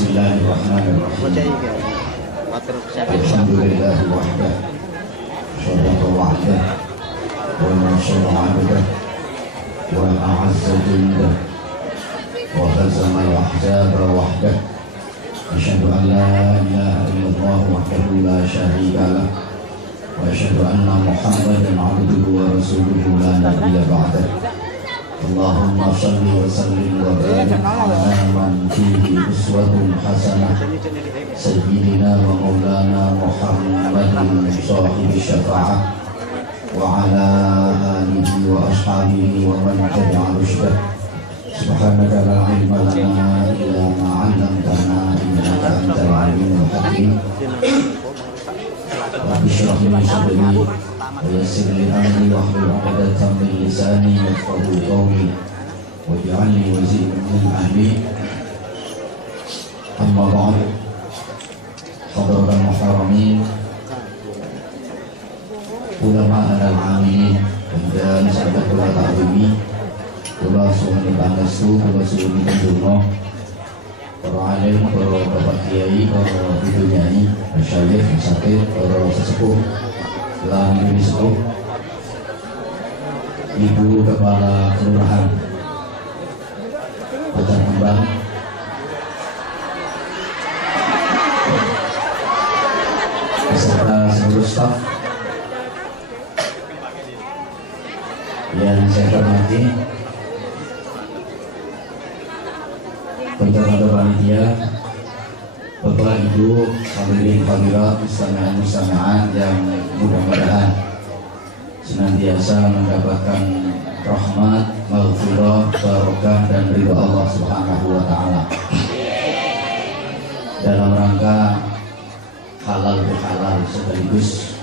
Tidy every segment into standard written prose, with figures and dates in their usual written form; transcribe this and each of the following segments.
Bismillahirrahmanirrahim. Alhamdulillahi wahdah, syarata wahdah, wa nasara abdah, wa a'azza jundah, wa hazama al-ahzaba wahdah. Asyhadu an la ilaha illallah wahdahu la syarika lah, wa asyhadu anna Muhammadan abduhu wa rasuluhu la nabiyya ba'dah. Allahumma salli wa sallim wa barik ala man fihi uswatun hasanah sayyidina wa maulana Muhammadin sahibi syafa'ah wa ala alihi wa ashabihi wa man tabi'a rusydah. Subhanaka la ilma lana illa ma 'allamtana innaka antal alimul hakim. Rabbi shrah li sadri wa yassir li amri wahlul 'uqdatam min lisani yafqahu qawli waj'alni waziran min ahli. Amma ba'd. Hadratul muhtaramin, ulama al-amilin, dan sahabat ulama ta'zimi, kula suwun pangestu, kula suwun dungo, para alim, para bapak kiai, para ibu nyai, masyayikh, masakit, para sesepuh, lan ibu sepuh, ibu kepala kelurahan Pacar Kembang, beserta seluruh staf yang saya hormati, ketua panitia, bapak ibu, hadirin hadirat, muslimin yang mudah-mudahan senantiasa mendapatkan rahmat, maghfirah, barokah dan ridha Allah Subhanahu wa taala. Dalam rangka halal bihalal sekaligus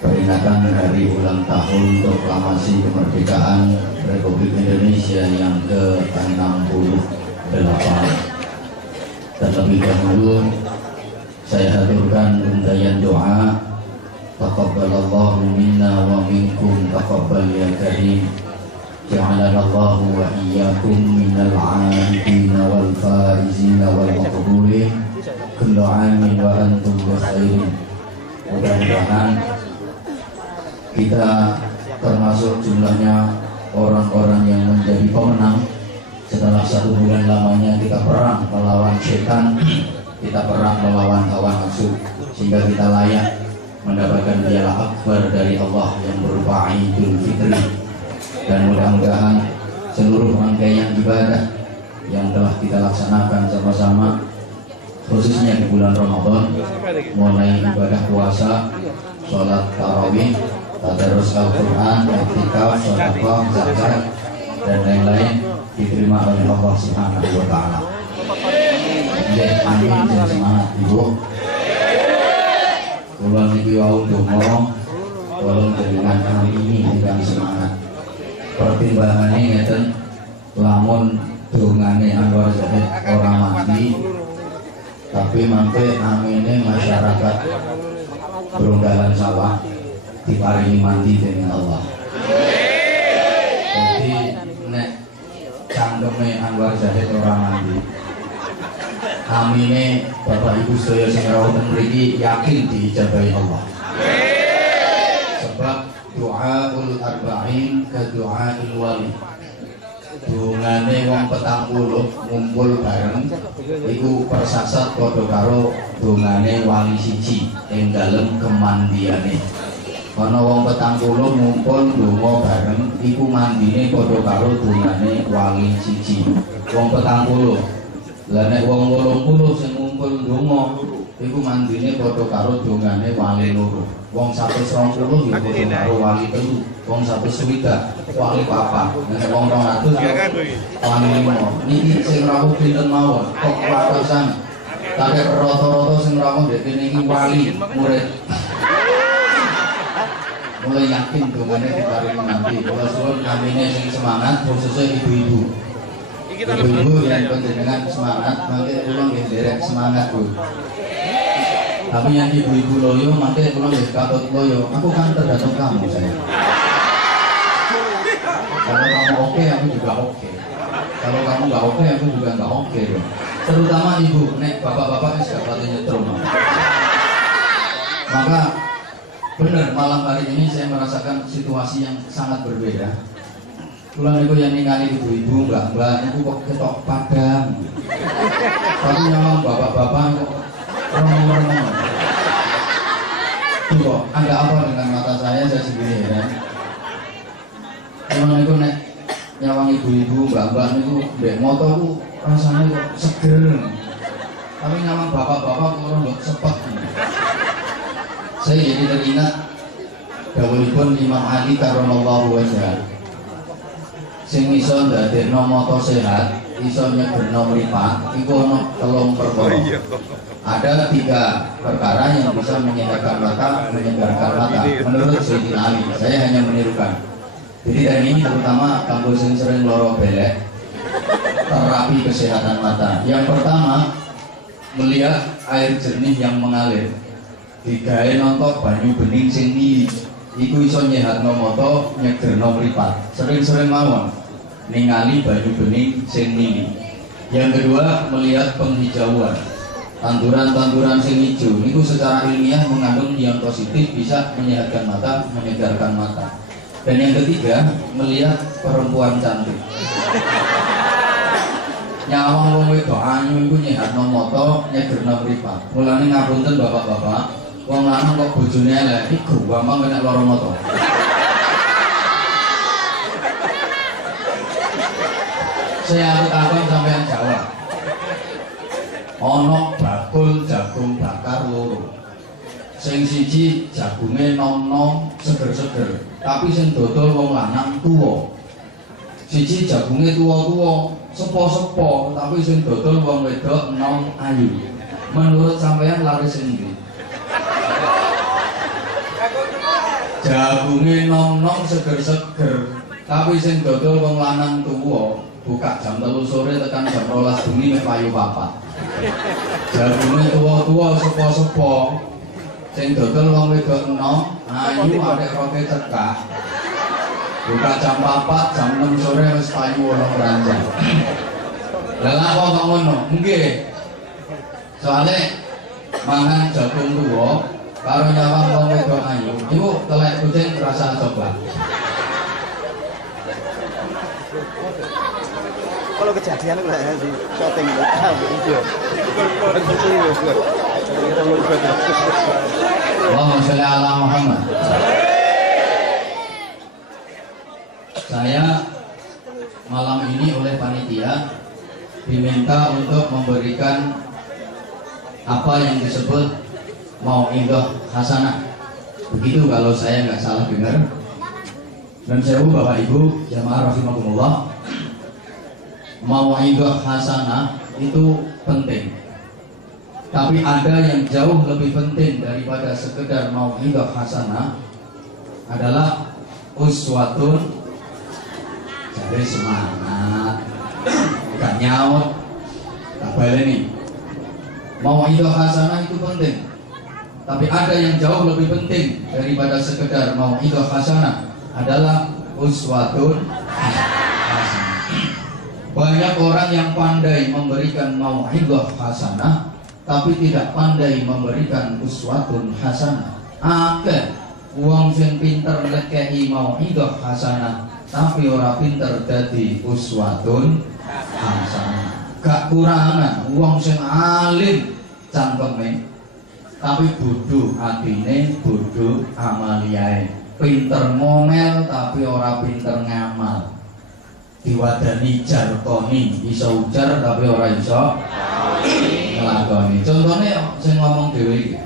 peringatan hari ulang tahun proklamasi kemerdekaan Republik Indonesia yang ke-68. Terlebih dahulu saya haturkan untayan doa, taqabbalallahu minna wa minkum taqabbal ya karim, ja'alallahu wa iyyakum minal 'abidin wal faizin wal maqbulin, kullu 'amin wa antum bi khairin. Mudah-mudahan kita termasuk jumlahnya orang-orang yang menjadi pemenang setelah 1 bulan lamanya kita perang melawan setan, kita perang melawan hawa nafsu, sehingga kita layak mendapatkan piala akbar dari Allah yang berupa Idul Fitri. Dan mudah-mudahan seluruh rangkaian ibadah yang telah kita laksanakan sama-sama, khususnya di bulan Ramadan, mulai ibadah puasa, sholat tarawih, tadarus Al-Quran, i'tikaf, sedekah, zakat, dan lain-lain diterima oleh Allah Subhanahu wa taala. Amin. Dan semangat ibu. Kula niki wau donga, tolong dengan kami ini dengan semangat. Pertimbangannya ngeten, lamun dongane Anwar Zahid orang mandi, tapi mangke amine masyarakat Berunggalan Sawah diparingi mandi dengan Allah. Jadi nek cangkeme Anwar Zahid orang mandi, amine Bapak Ibu sedaya sing rawuh ten mriki yakin diijabahi Allah. Sebab doaul arba'in ka doail wali. Dungane wong 40 ngumpul bareng iku persasat padha karo dungane wali siji ing dalem kemandiane. Ana wong 40 ngumpul donga bareng iku mandine padha karo dungane wali siji. Wong 40. Lah nek wong 80 sing ngumpul donga iku mandine padha karo dungane wali loro. Wong 120 ya padha karo wali telu. Wong 120 wali papat. Nek wong 200 wali 5. Niki sing rawuh pinten mawon kok watasan. Tapi rata-rata sing rawuh dek kene iki wali murid. Mulai yakin dongane diparingi nanti. Kula suwun amine sing semangat khususnya ibu-ibu. Ibu-ibu yang panjenengan semangat, mangke kula nggih nderek semangat, Bu. Tapi yang ibu-ibu loyo, mangke kula nggih katut loyo. Aku kan tergantung kamu, saya. Kalau kamu oke, aku juga oke. Kalau kamu nggak oke, aku juga nggak oke. terutama ibu, nek bapak-bapak ini gak patut nyetrum. Maka benar malam hari ini saya merasakan situasi yang sangat berbeda. Pulang itu yang ningali ibu-ibu, mbak-mbak, itu kok ketok padang. Tapi memang bapak-bapak kok orang-orang. Itu kok ada apa dengan mata saya sendiri ya. Pulang itu nek nyawang ibu-ibu, mbak-mbak itu mbak motor itu rasanya kok seger. Tapi nyawang bapak-bapak kok orang sepet. Saya jadi teringat dawuhipun Imam Ali karramallahu wajhah. Sing iso ndadekno mata sehat, iso nyegerno mripat, iku ana 3 perkara. Ada 3 perkara yang bisa menyegarkan mata, menurut Sayyidina Ali. Saya hanya menirukan. Jadi dan ini terutama kanggo sing sering loro belek, terapi kesehatan mata. Yang pertama, melihat air jernih yang mengalir. Digawe nonton banyu bening sing mili. Iku iso nyehatno mata, nyegerno mripat. Sering-sering mawon ningali banyu bening sing mili. Yang kedua, melihat penghijauan. Tanduran-tanduran sing hijau itu secara ilmiah mengandung ion positif, bisa menyehatkan mata, menyegarkan mata. Dan yang ketiga, melihat perempuan cantik. Nyawang wong wedok ayu iku nyehatno mata, nyegerno mripat. Mulane ngapunten bapak-bapak, wong lanang kok bojone elek iku gampang kena lara mata. Saya takon sampean jawab. Ana bakul jagung bakar loro. Sing siji jagunge nom-nom seger-seger, tapi sing dodol wong lanang tuwa. Siji jagunge tuwa-tuwa, sepo-sepo, tapi sing dodol wong wedok nom ayu. Menurut sampean laris sing ndi? Jagunge nom-nom seger-seger, tapi sing dodol wong lanang tuwa. Buka jam 3 sore tekan jam 12 bengi mek payu papat. Jagunge tuwa-tuwa, sepo-sepo, sing dodol wong wedok enom, ayu arek roke cekak. Buka jam 4, jam 6 sore wis payu ora beranjak. Lah lha kok ngono? Nggih. Soale mangan jagung tuwa karo nyawang wong wedok ayu, iku telek kucing rasa coklat. Kalau kejadian itu lah di syuting itu. Allahumma sholli ala Muhammad. Saya malam ini oleh panitia diminta untuk memberikan apa yang disebut mau'idhah hasanah. Begitu kalau saya nggak salah dengar. Dan saya Bapak Ibu jamaah rahimakumullah, mau'idhah hasanah itu penting. Tapi ada yang jauh lebih penting daripada sekedar mau'idhah hasanah, adalah uswatun, jadi semangat, gak nyaut, tak baleni. Mau'idhah hasanah itu penting. Tapi ada yang jauh lebih penting daripada sekedar mau'idhah hasanah, adalah uswatun hasanah. Banyak orang yang pandai memberikan mau'idhah hasanah, tapi tidak pandai memberikan uswatun hasanah. Akeh wong sing pinter ngekei mau'idhah hasanah, tapi ora pinter dadi uswatun hasanah. Gak kurangan wong sing alim cangkeme, tapi bodoh atine, bodoh amaliae. Pinter ngomel tapi ora pinter ngamal. Diwadani jarkoni, iso ujar tapi ora iso nglakoni. Contohnya sing ngomong dhewe iki.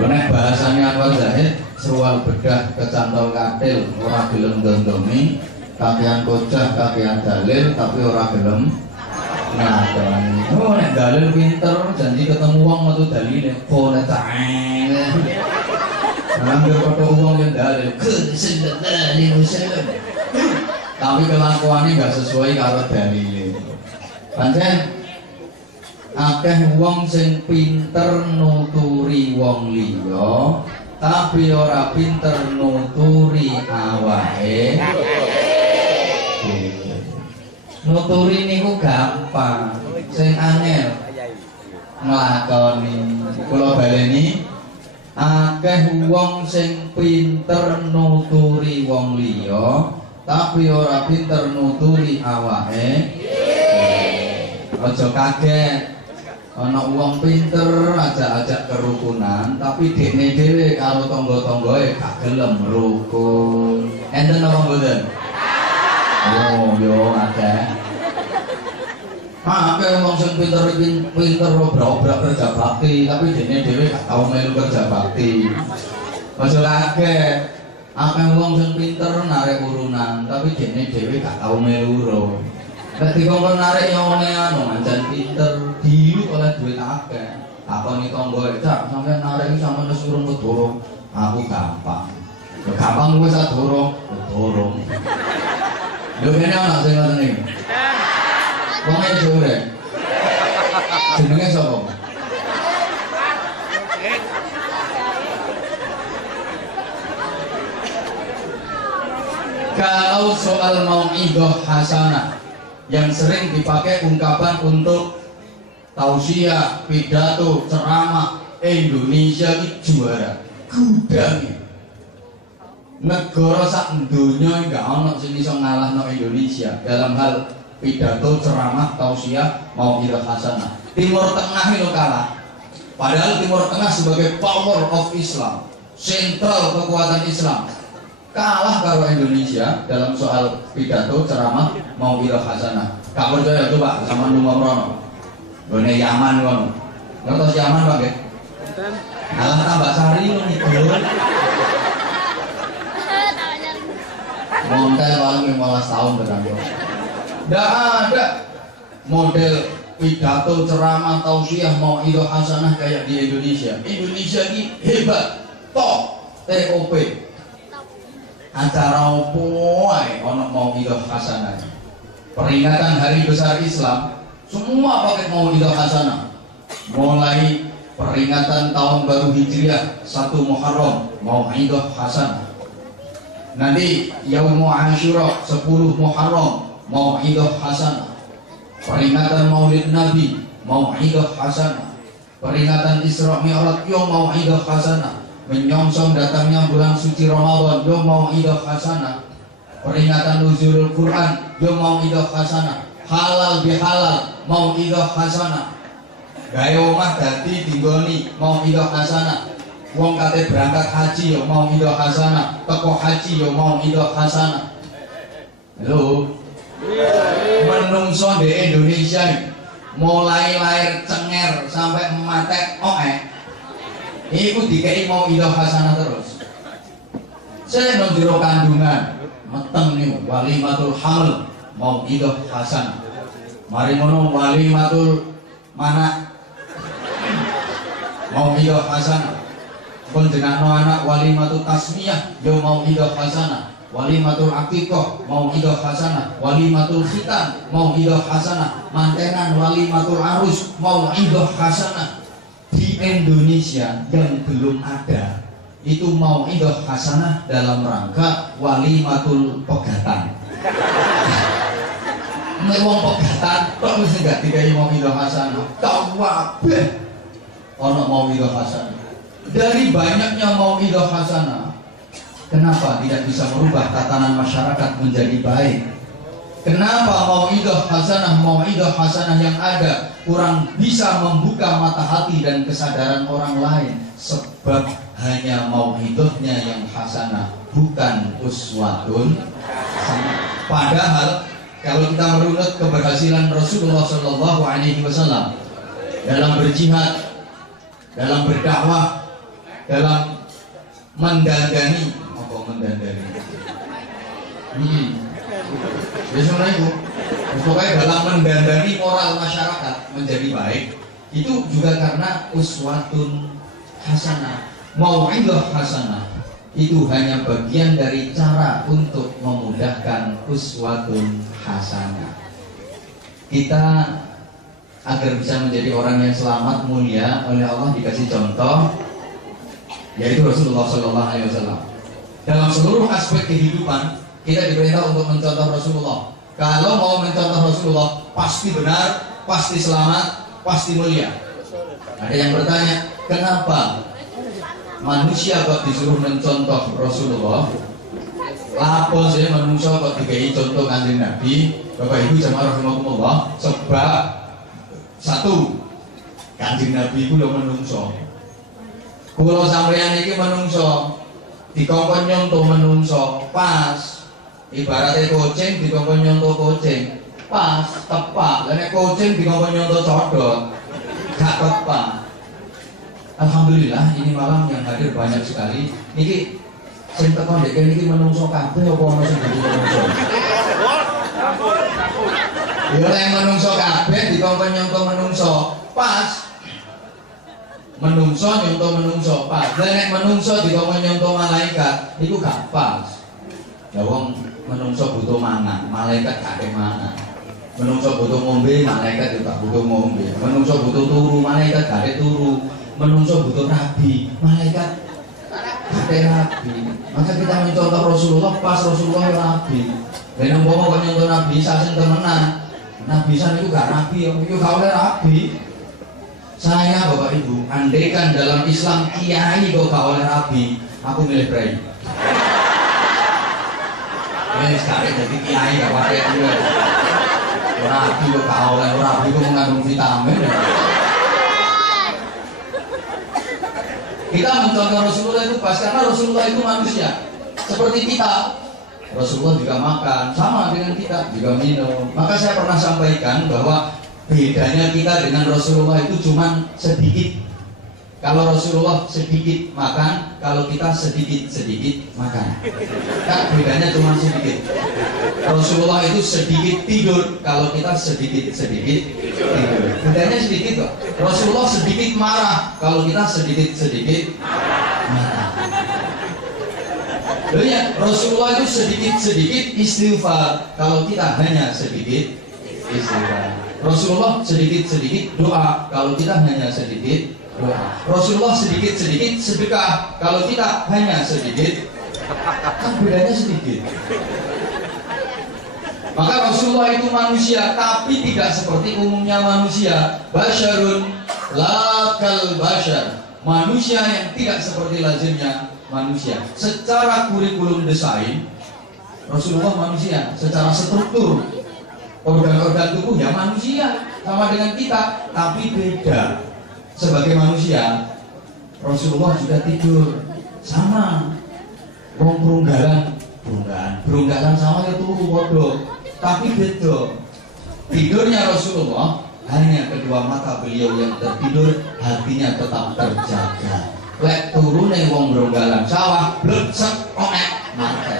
Lha nek bahasane Anwar Zahid, serual bedah kecantol katil, ora gelem ndondomi, kakean kocah, kakean dalil tapi ora gelem nglakoni. Oh nek dalil pinter, janji ketemu wong metu dalile, kok nek ta'ala. Ngambil foto uang yang dalil tapi kelakuannya nggak sesuai karo dalile. Pancen akeh wong sing pinter nuturi wong liya, tapi ora pinter nuturi awake. Nuturi niku gampang, sing angel nglakoni. Kula baleni akeh wong sing pinter nuturi wong liya tapi ora pinter nuturi awake. Aja kaget ana wong pinter ajak-ajak kerukunan tapi dekne dhewe karo tangga-tanggae gak gelem rukun. Enten apa mboten? Oh, yo akeh. Akeh wong sing pinter obrak-obrak kerja bakti tapi dekne dhewe gak tau melu kerja bakti. Aja kaget. Akeh wong sing pinter narik urunan tapi dekne dhewe gak tau melu urun. Nek dikongkon narik nyone anu ancen pinter dilu oleh duit akeh. Takoni tangga cak sampeyan narik iki sampeyan wis urung kedorong. Aku gampang. Ya gampang wis sadorong, kedorong. Lho kene ana sing ngoten iki. Wong e jore. Jenenge sapa? Kalau soal mau'idhah hasanah yang sering dipakai ungkapan untuk tausiah, pidato, ceramah, Indonesia ini juara, gudang. Negara sak donya enggak ono sing iso ngalahno Indonesia dalam hal pidato, ceramah, tausiah, mau'idhah hasanah. Timur Tengah itu kalah. Padahal Timur Tengah sebagai power of Islam, sentral kekuatan Islam, kalah karo Indonesia dalam soal pidato, ceramah, mau'idhah hasanah. Gak percaya coba sama Nunggu Rono. Gone Yaman ngono. Ngertos Yaman Pak nggih? Mboten. Alah tambah sari ngono iki. Montel paling 15 tahun berangkat. Ndak ada model pidato, ceramah, tausiah, mau'idhah hasanah kayak di Indonesia. Indonesia ini hebat, top, TOP. Acara opo ae ono mau'idhah hasanah. Peringatan hari besar Islam semua pakai mau'idhah hasanah. Mulai peringatan tahun baru Hijriah 1 Muharram mau'idhah hasanah. Nanti Yaumul Asyura 10 Muharram mau'idhah hasanah. Peringatan Maulid Nabi mau'idhah hasanah. Peringatan Isra Mi'raj yo mau'idhah hasanah. Menyongsong datangnya bulan suci Ramadan yo mau'idhah hasanah. Peringatan nuzulul Quran yo mau'idhah hasanah. Halal bihalal mau'idhah hasanah. Gawe omah dadi dinggoni mau'idhah hasanah. Wong kate berangkat haji yo mau'idhah hasanah. Teko haji yo mau'idhah hasanah. Halo. Menungso di Indonesia mulai lahir cenger sampai matek iku dikei mau'idhah hasanah terus. Saya nang jero kandungan meteng niku walimatul haml mau'idhah hasanah. Mari ngono walimatul mana mau'idhah hasanah. Panjenengan anak walimatul tasmiyah yo mau'idhah hasanah. Walimatul aqiqah mau'idhah hasanah. Walimatul khitan mau'idhah hasanah. Mantenan walimatul arus mau'idhah hasanah. Di Indonesia yang belum ada itu mau'idhah hasanah dalam rangka walimatul pegatan. Nek wong pegatan kok mesti gak dikai mau'idhah hasanah. Kabeh ana mau'idhah hasanah. Dari banyaknya mau'idhah hasanah, kenapa tidak bisa merubah tatanan masyarakat menjadi baik? Kenapa mau'idhah hasanah yang ada kurang bisa membuka mata hati dan kesadaran orang lain? Sebab hanya mau'idhahnya yang hasanah, bukan uswatun hasanah. Padahal kalau kita merunut keberhasilan Rasulullah SAW dalam berjihad, dalam berdakwah, dalam mendandani biasanya itu pokoknya dalam mendandani moral masyarakat menjadi baik, itu juga karena uswatun hasanah. Mau'idhah hasanah itu hanya bagian dari cara untuk memudahkan uswatun hasanah. Kita agar bisa menjadi orang yang selamat mulia oleh Allah dikasih contoh, yaitu Rasulullah SAW. Dalam seluruh aspek kehidupan kita diperintah untuk mencontoh Rasulullah. Kalau mau mencontoh Rasulullah, pasti benar, pasti selamat, pasti mulia. Ada yang bertanya, kenapa manusia kok disuruh mencontoh Rasulullah? Lapo sih manusia kok dikai contoh Kanjeng Nabi? Bapak Ibu jamaah rahimakumullah. Sebab satu, Kanjeng Nabi itu lo menungso. Kulo sampeyan iki menungso, dikongkon nyontoh menungso, pas. Ibaratnya kucing dikongkon nyontoh kucing, pas, tepat. Nek kucing dikongkon nyontoh codot, gak tepat. Alhamdulillah ini malam yang hadir banyak sekali. Niki sing teko ndek kene iki menungso kabeh apa ono sing dadi menungso? Ya lek menungso kabeh dikongkon nyontoh menungso, pas. Menungso nyontoh menungso, pas. Nek menungso dikongkon nyontoh malaikat, iku gak pas. Ya wong menungso butuh mangan, malaikat gak mangan. Menungso butuh ngombe, malaikat juga butuh ngombe. Menungso butuh turu, malaikat gak turu. Menungso butuh rabi, malaikat gak rabi. Maka kita mencontoh Rasulullah, pas Rasulullah rabi. Dan umpama kok nyontoh Nabi sasen temenan, Nabi san itu gak rabi, itu gak oleh rabi. Saya Bapak Ibu, andaikan dalam Islam kiai kok gak oleh rabi, aku milih Brai. Ini sekarang jadi kiai gak pakai juga. Rabi kok gak oleh, rabi kok mengandung vitamin. Kita mencontoh Rasulullah itu pas karena Rasulullah itu manusia seperti kita. Rasulullah juga makan sama dengan kita, juga minum. Maka saya pernah sampaikan bahwa bedanya kita dengan Rasulullah itu cuma sedikit. Kalau Rasulullah sedikit makan, kalau kita sedikit makan. Kan bedanya cuma sedikit. Rasulullah itu sedikit tidur, kalau kita sedikit tidur. Bedanya sedikit kok. Rasulullah sedikit marah, kalau kita sedikit marah. Loh ya, Rasulullah itu sedikit istighfar, kalau kita hanya sedikit istighfar. Rasulullah sedikit doa, kalau kita hanya sedikit doa. Rasulullah sedikit sedekah, kalau kita hanya sedikit, kan bedanya sedikit. Maka Rasulullah itu manusia, tapi tidak seperti umumnya manusia. Basyarun lakal basyar, manusia yang tidak seperti lazimnya manusia. Secara kurikulum desain, Rasulullah manusia. Secara struktur, organ-organ tubuh ya manusia, sama dengan kita, tapi beda. Sebagai manusia, Rasulullah juga tidur sama. Wong berunggalan sama ya turu bodoh, tapi beda. Tidurnya Rasulullah hanya kedua mata beliau yang tertidur, hatinya tetap terjaga. Lek turune wong berunggalan sawah, bleset onek mate.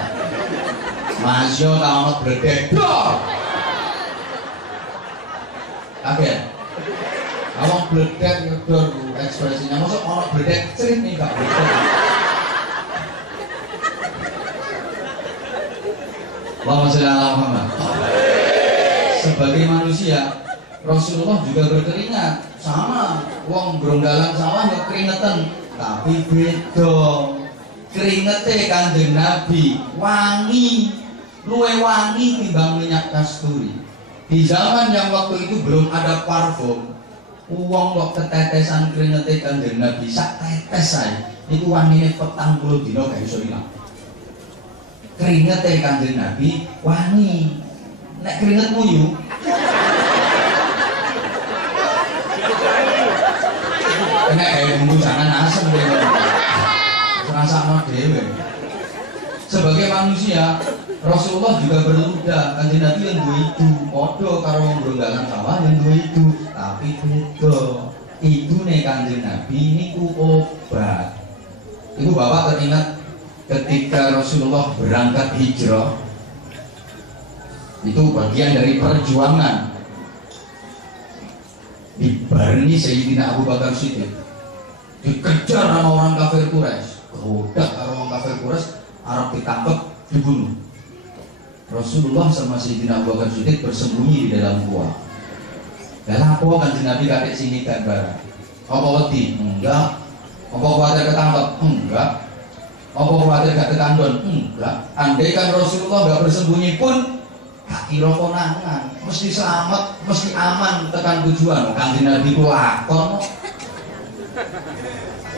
Masya Allah bledek dor. Kaget. Awang bledek nyodor ekspresinya, masuk orang bledek cerit nih gak bledek. Allahumma sholli ala Muhammad. Sebagai manusia, Rasulullah juga berkeringat sama. Wong beronggalan sawah ya keringetan, tapi beda. Keringetnya Kanjeng Nabi wangi, luwe wangi timbang minyak kasturi. Di zaman yang waktu itu belum ada parfum, uang kok ketetesan keringetnya Kanjeng Nabi sak tetes saya, itu wanginya 40 dino gak bisa hilang. Keringetnya Kanjeng Nabi wangi. Nek keringet muyu, nek kayak bumbu jangan asem deh, serasa dewe. Sebagai manusia, Rasulullah juga berludah. Kanjeng Nabi yang dua itu, podo karo wong berunggalan sawah yang dua itu, tapi beda. Itu nih Kanjeng Nabi niku obat. Ibu bapak teringat ketika Rasulullah berangkat hijrah, itu bagian dari perjuangan, dibarengi Sayyidina Abu Bakar Siddiq, dikejar sama orang kafir Quraisy, kehodak sama orang kafir Quraisy, Arab ditangkap, dibunuh. Rasulullah sama Sayyidina Abu Bakar Siddiq bersembunyi di dalam gua. Dan apa Kanjeng Nabi kakek sini gambar? Apa wedi? Enggak. Apa khawatir ketangkep? Enggak. Apa khawatir gak ketandon? Enggak. Andai kan Rasulullah gak bersembunyi pun gak tak kira konangan, mesti selamat, mesti aman tekan tujuan. Kanjeng Nabi ku lakon.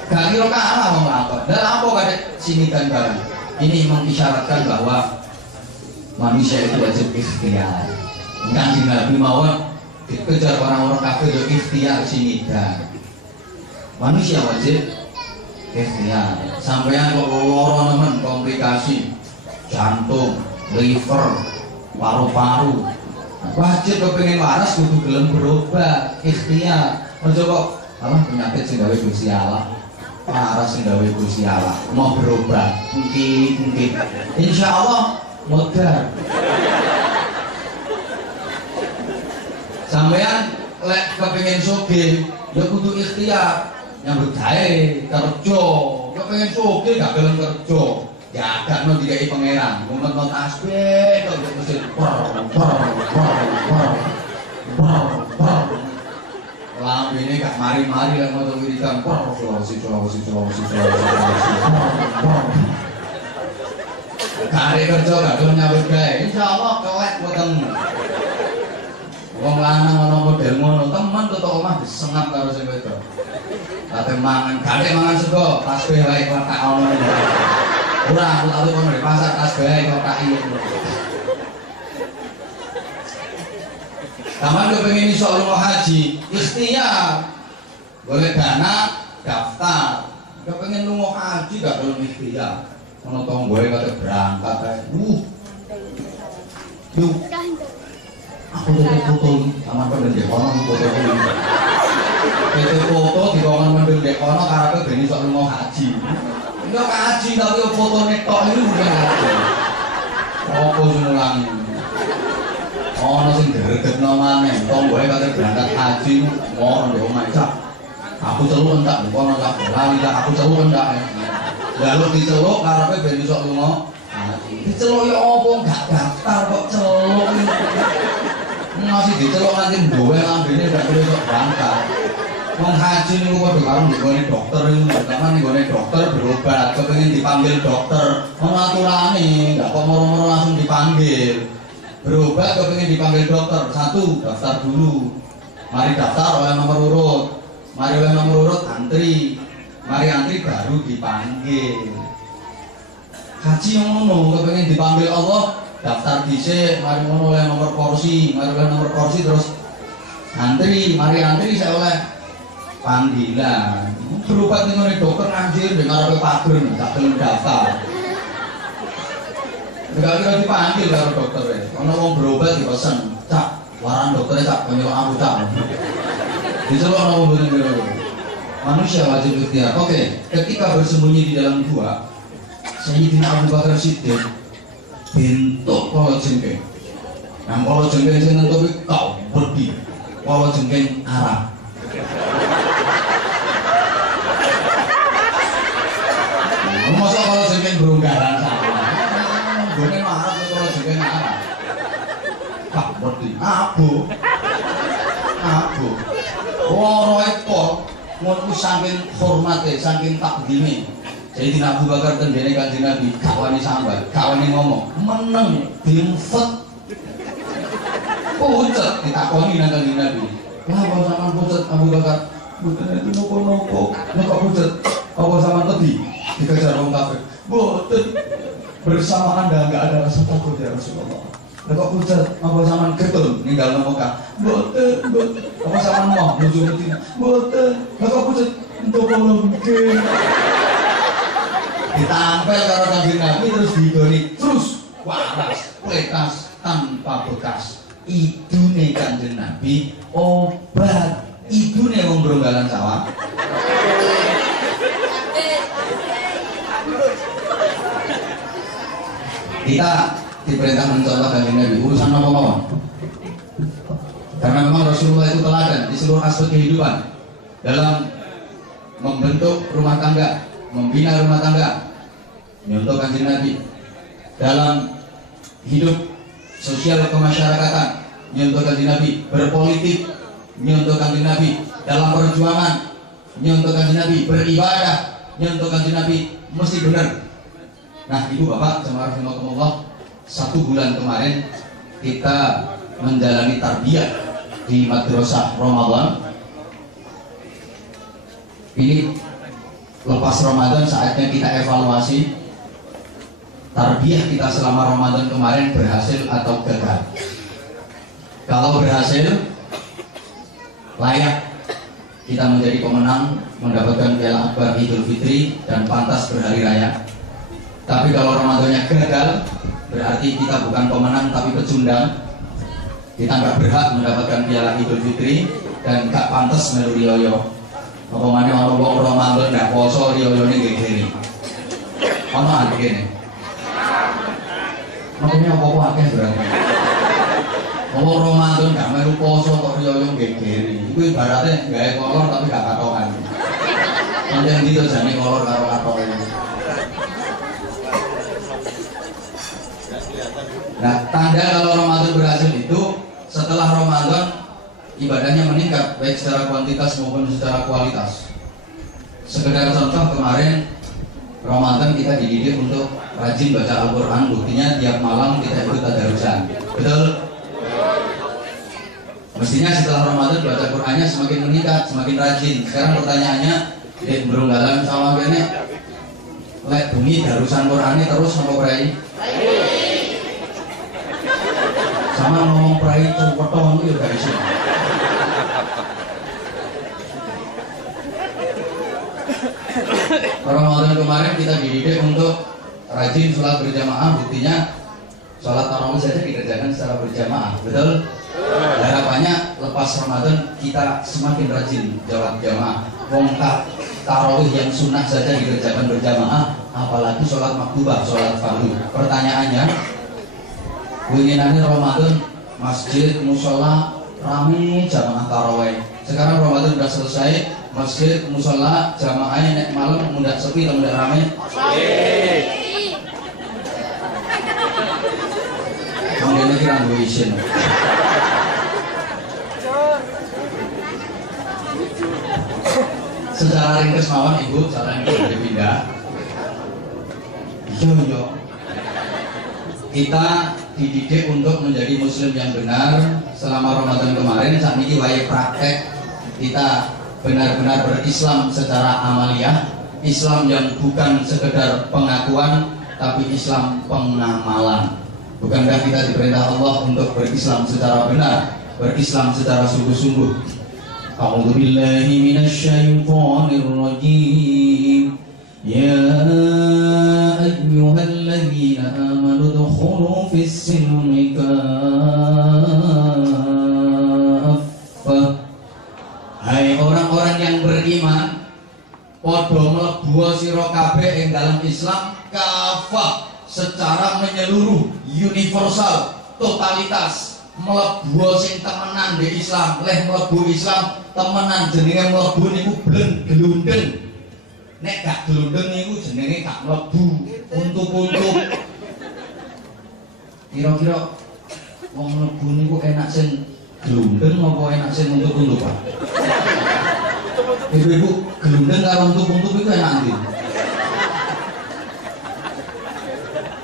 Gak kira kalah wong lakon. Dan apa kadek sini dan barang. Ini mengisyaratkan bahwa manusia itu wajib ikhtiar. Kanjeng Nabi mawon dikejar orang-orang kafir yo ikhtiar sini dan manusia wajib ikhtiar. Sampeyan kok lara nemen komplikasi jantung, liver, paru-paru, wajib kepengin waras kudu gelem berobat, ikhtiar. Aja kok alah penyakit sing gawe Gusti Allah, waras sing gawe Gusti Allah, mau berobat, mungkin insyaallah modal. Sampeyan lek kepengin sugih ya kudu ikhtiar, nyambut gawe kerja. Kepengin sugih gak gelem kerja, ya gak no dikai pangeran, ngumet tasbih kok mesti lambene gak mari-mari lek moto wiridan Sulawesi. Kare kerja gak gelem nyambut gawe, insyaallah kelek boten. Wong lanang ana model ngono, temen tutuk omah disengap karo sing wedok. Ate mangan, gak mangan sego, tasbih wae kok tak ono. Ora, aku tau kono di pasar tasbih kok tak iya. Taman yo pengen iso lunga haji, ikhtiar. Golek dana, daftar. Yo pengen lunga haji gak gelem ikhtiar. Ono tonggoe kate berangkat ae. Yuk. Aku tutup foto, aman pendek kono foto ini. Itu foto di ruangan pendek kono karena ben iso lunga haji. Yo haji tapi foto tok ini bukan haji. Apa sing mulang? Ono sing gregetno maneh, tonggoe kate berangkat haji ngono ndek omah cak. Aku celuk entak kono cak, lali cak aku celuk entak. Lalu diceluk karepe ben iso lunga haji. Diceluk ya apa gak daftar kok celuk. Masih diceluk nanti duwe lambene gak perlu sok berangkat. Wong haji niku padha karo nggone dokter niku, pertama nggone dokter berobat, kepengin dipanggil dokter, ono aturane, gak kok moro-moro langsung dipanggil. Berobat kepengin dipanggil dokter, satu daftar dulu. Mari daftar oleh nomor urut. Mari oleh nomor urut antri. Mari antri baru dipanggil. Haji yang ngono, kepengin dipanggil Allah, daftar dhisik, mari ngono oleh nomor kursi, mari oleh nomor kursi terus antri, mari antri saya oleh panggilan. Berobat ning ngene dokter anjir ning ngarepe pager gak gelem daftar. Enggak kira dipanggil karo dokter e. Ono wong berobat dipesen, "Cak, waran dokter cak pengen aku cak." Diceluk ono wong ngene. Manusia wajib ikhtiar. Oke, ketika bersembunyi di dalam gua, Sayyidina Abu Bakar Siddiq bentuk kala jengking. Nang kala jengking sing nentuki kau berdi. Kala jengking Arab. Masa kala jengking berunggaran sama. Gone Arab kala jengking Arab. Kau berdi. Abu. Loro ekor ngono saking hormate, saking takdime. Sayyidina Abu Bakar tendene Kanjeng Nabi, gak wani sambat, gak wani ngomong, meneng dimfet. Pucet ditakoni nang Kanjeng Nabi. Lah apa sampean pucet Abu Bakar? Mboten itu nopo-nopo. Nek kok pucet, apa sampean tadi dikejar wong kafir? Mboten. Bersama Anda enggak ada rasa takut ya Rasulullah. Nek kok pucet, apa sampean getun ninggal Mekah? Mboten. Apa sampean mau nuju Madinah? Mboten. Nek kok pucet, entuk mungkin. Ditampel karo Kanjeng Nabi terus digoni terus waras plekas tanpa bekas. Idune Kanjeng Nabi obat, idune wong Bronggalan sawah. Kita diperintah mencontoh Kanjeng Nabi urusan apa mawon. Karena memang Rasulullah itu teladan di seluruh aspek kehidupan dalam membentuk rumah tangga, membina rumah tangga, nyontoh Kanjeng Nabi dalam hidup sosial kemasyarakatan, nyontoh Kanjeng Nabi berpolitik, nyontoh Kanjeng Nabi dalam perjuangan, nyontoh Kanjeng Nabi beribadah, nyontoh Kanjeng Nabi mesti benar. Nah, Ibu Bapak, jamaah rahimakumullah, 1 bulan kemarin kita menjalani tarbiyah di madrasah Ramadan. Ini lepas Ramadan saatnya kita evaluasi tarbiyah kita selama Ramadan kemarin berhasil atau gagal. Kalau berhasil, layak kita menjadi pemenang, mendapatkan piala akbar Idul Fitri dan pantas berhari raya. Tapi kalau Ramadannya gagal, berarti kita bukan pemenang tapi pecundang. Kita nggak berhak mendapatkan piala Idul Fitri dan nggak pantas melu riyoyo. Apa mana orang wong Ramadan nggak poso riyoyo ini kayak gini. Ono ada gini. Makanya apa akeh berarti. Wong Ramadan nggak melu poso kok riyoyo kayak gini. Itu ibaratnya gawe kolor tapi nggak katokan. Panjang gitu jane kolor karo katok ini. Nah, tanda kalau Ramadan berhasil itu setelah Ramadan ibadahnya meningkat baik secara kuantitas maupun secara kualitas. Sekedar contoh, kemarin Ramadan kita dididik untuk rajin baca Al-Quran, buktinya tiap malam kita ikut tadarusan. Betul? Mestinya setelah Ramadan baca Qurannya semakin meningkat, semakin rajin. Sekarang pertanyaannya, dek berunggalan sama gini, lek bunyi darusan Qurannya terus sama prai. Sama ngomong prai cepetong itu gak bisa. Ramadan kemarin kita dididik untuk rajin sholat berjamaah, buktinya sholat tarawih saja dikerjakan secara berjamaah, betul? Harapannya lepas Ramadan kita semakin rajin sholat jamaah. Wong tarawih yang sunnah saja dikerjakan berjamaah, apalagi sholat maktubah, sholat fardu. Pertanyaannya, winginannya Ramadan masjid musola rame jamaah tarawih. Sekarang Ramadan sudah selesai, masjid musola jamaahnya nek malam mudah sepi atau mudah rame? Kemudian kira izin. Secara ringkas mawon ibu, cara yang dipindah. Yo. Kita dididik untuk menjadi muslim yang benar selama Ramadan kemarin. Saat ini wae praktek kita benar-benar berislam secara amaliyah, Islam yang bukan sekedar pengakuan tapi Islam pengamalan. Bukankah kita diperintah Allah untuk berislam secara benar, berislam secara sungguh-sungguh? A'udzu billahi minasyaitonir rajim. Ya ayyuhalladzina amanu dkhulu fis-silmi kaffah. Hai orang-orang yang beriman, padha mlebu sira kabeh ing dalam Islam kafah, secara menyeluruh, universal, totalitas. Mlebu sing temenan di Islam, leh mlebu Islam temenan jenenge mlebu niku blendglundeng. Nek gak glundeng niku jenenge gak mlebu, untuk-untuk. Kira-kira wong mlebu niku enak sing glundeng apa enak sing untuk-untuk, Pak? Ibu-ibu, glundeng karo untuk-untuk itu enak ndi?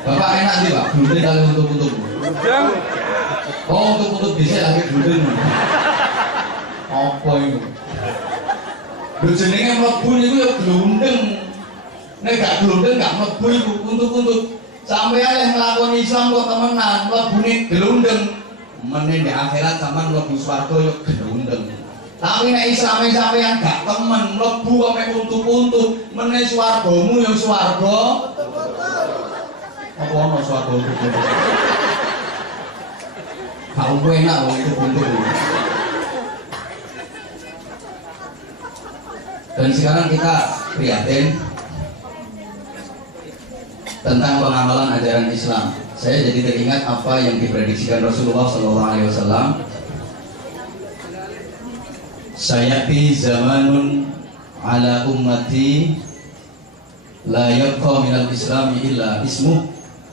Bapak enak ndi, Pak? Glundeng karo untuk-untuk? Glundeng. Oh, untuk bisa lagi glundeng. Apa itu? Lho jenenge mlebu niku ya glundeng. Nek gak glundeng gak mlebu iku untuk. Sampeyan yang nglakoni Islam kok temenan, mlebune glundeng. Meneh di akhirat sampean mlebu swarga ya glundeng. Tapi nek Islame sampeyan gak temen, mlebu ame untuk, meneh swargamu ya swarga. Apa ono swarga untuk? Kau enak loh itu untuk. Dan sekarang kita prihatin tentang pengamalan ajaran Islam. Saya jadi teringat apa yang diprediksikan Rasulullah SAW. Sayati zamanun ala ummati la yabqa minal islami illa ismuh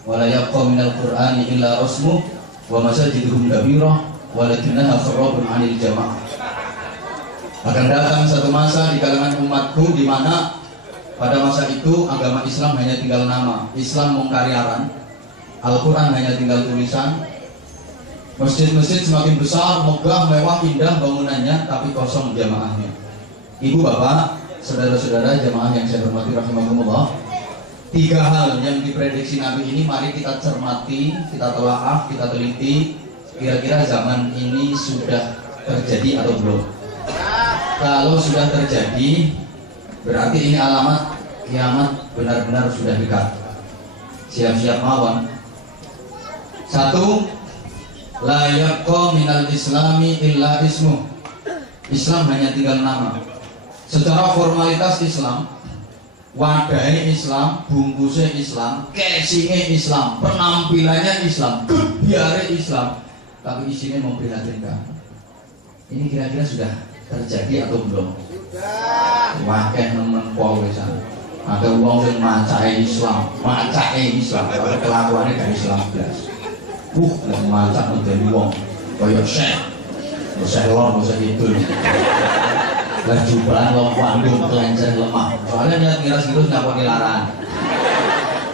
wa la yabqa minal qur'ani illa rasmuh wa masajiduhum kabirah walakinnaha kharabun 'anil jamaah. Akan datang satu masa di kalangan umatku di mana pada masa itu agama Islam hanya tinggal nama, Islam mengkaryaran, Al-Quran hanya tinggal tulisan, Masjid-masjid semakin besar, megah, mewah, indah bangunannya, tapi kosong jamaahnya. Ibu bapak, saudara-saudara jamaah yang saya hormati rahimakumullah, 3 hal yang diprediksi Nabi ini mari kita cermati, kita telaah, kita teliti. Kira-kira zaman ini sudah terjadi atau belum? Kalau sudah terjadi, berarti ini alamat kiamat benar-benar sudah dekat. Siap-siap mawon. 1. La yabqa minal islami illa ismu. Islam hanya tinggal nama. Secara formalitas Islam, wadahnya Islam, bungkusnya Islam, casingnya Islam, penampilannya Islam, kebiarnya Islam, tapi isinya memprihatinkan. Ini kira-kira sudah terjadi atau belum? Wakil nemen powesan. Ada uang yang macai Islam, kalau kelakuannya dari Islam belas. Yang macak menjadi uang, kayak Syekh lor, itu. Lah jubahan lo panggung kelencer lemah. Soalnya niat ngiras-ngiras nyaponi larangan.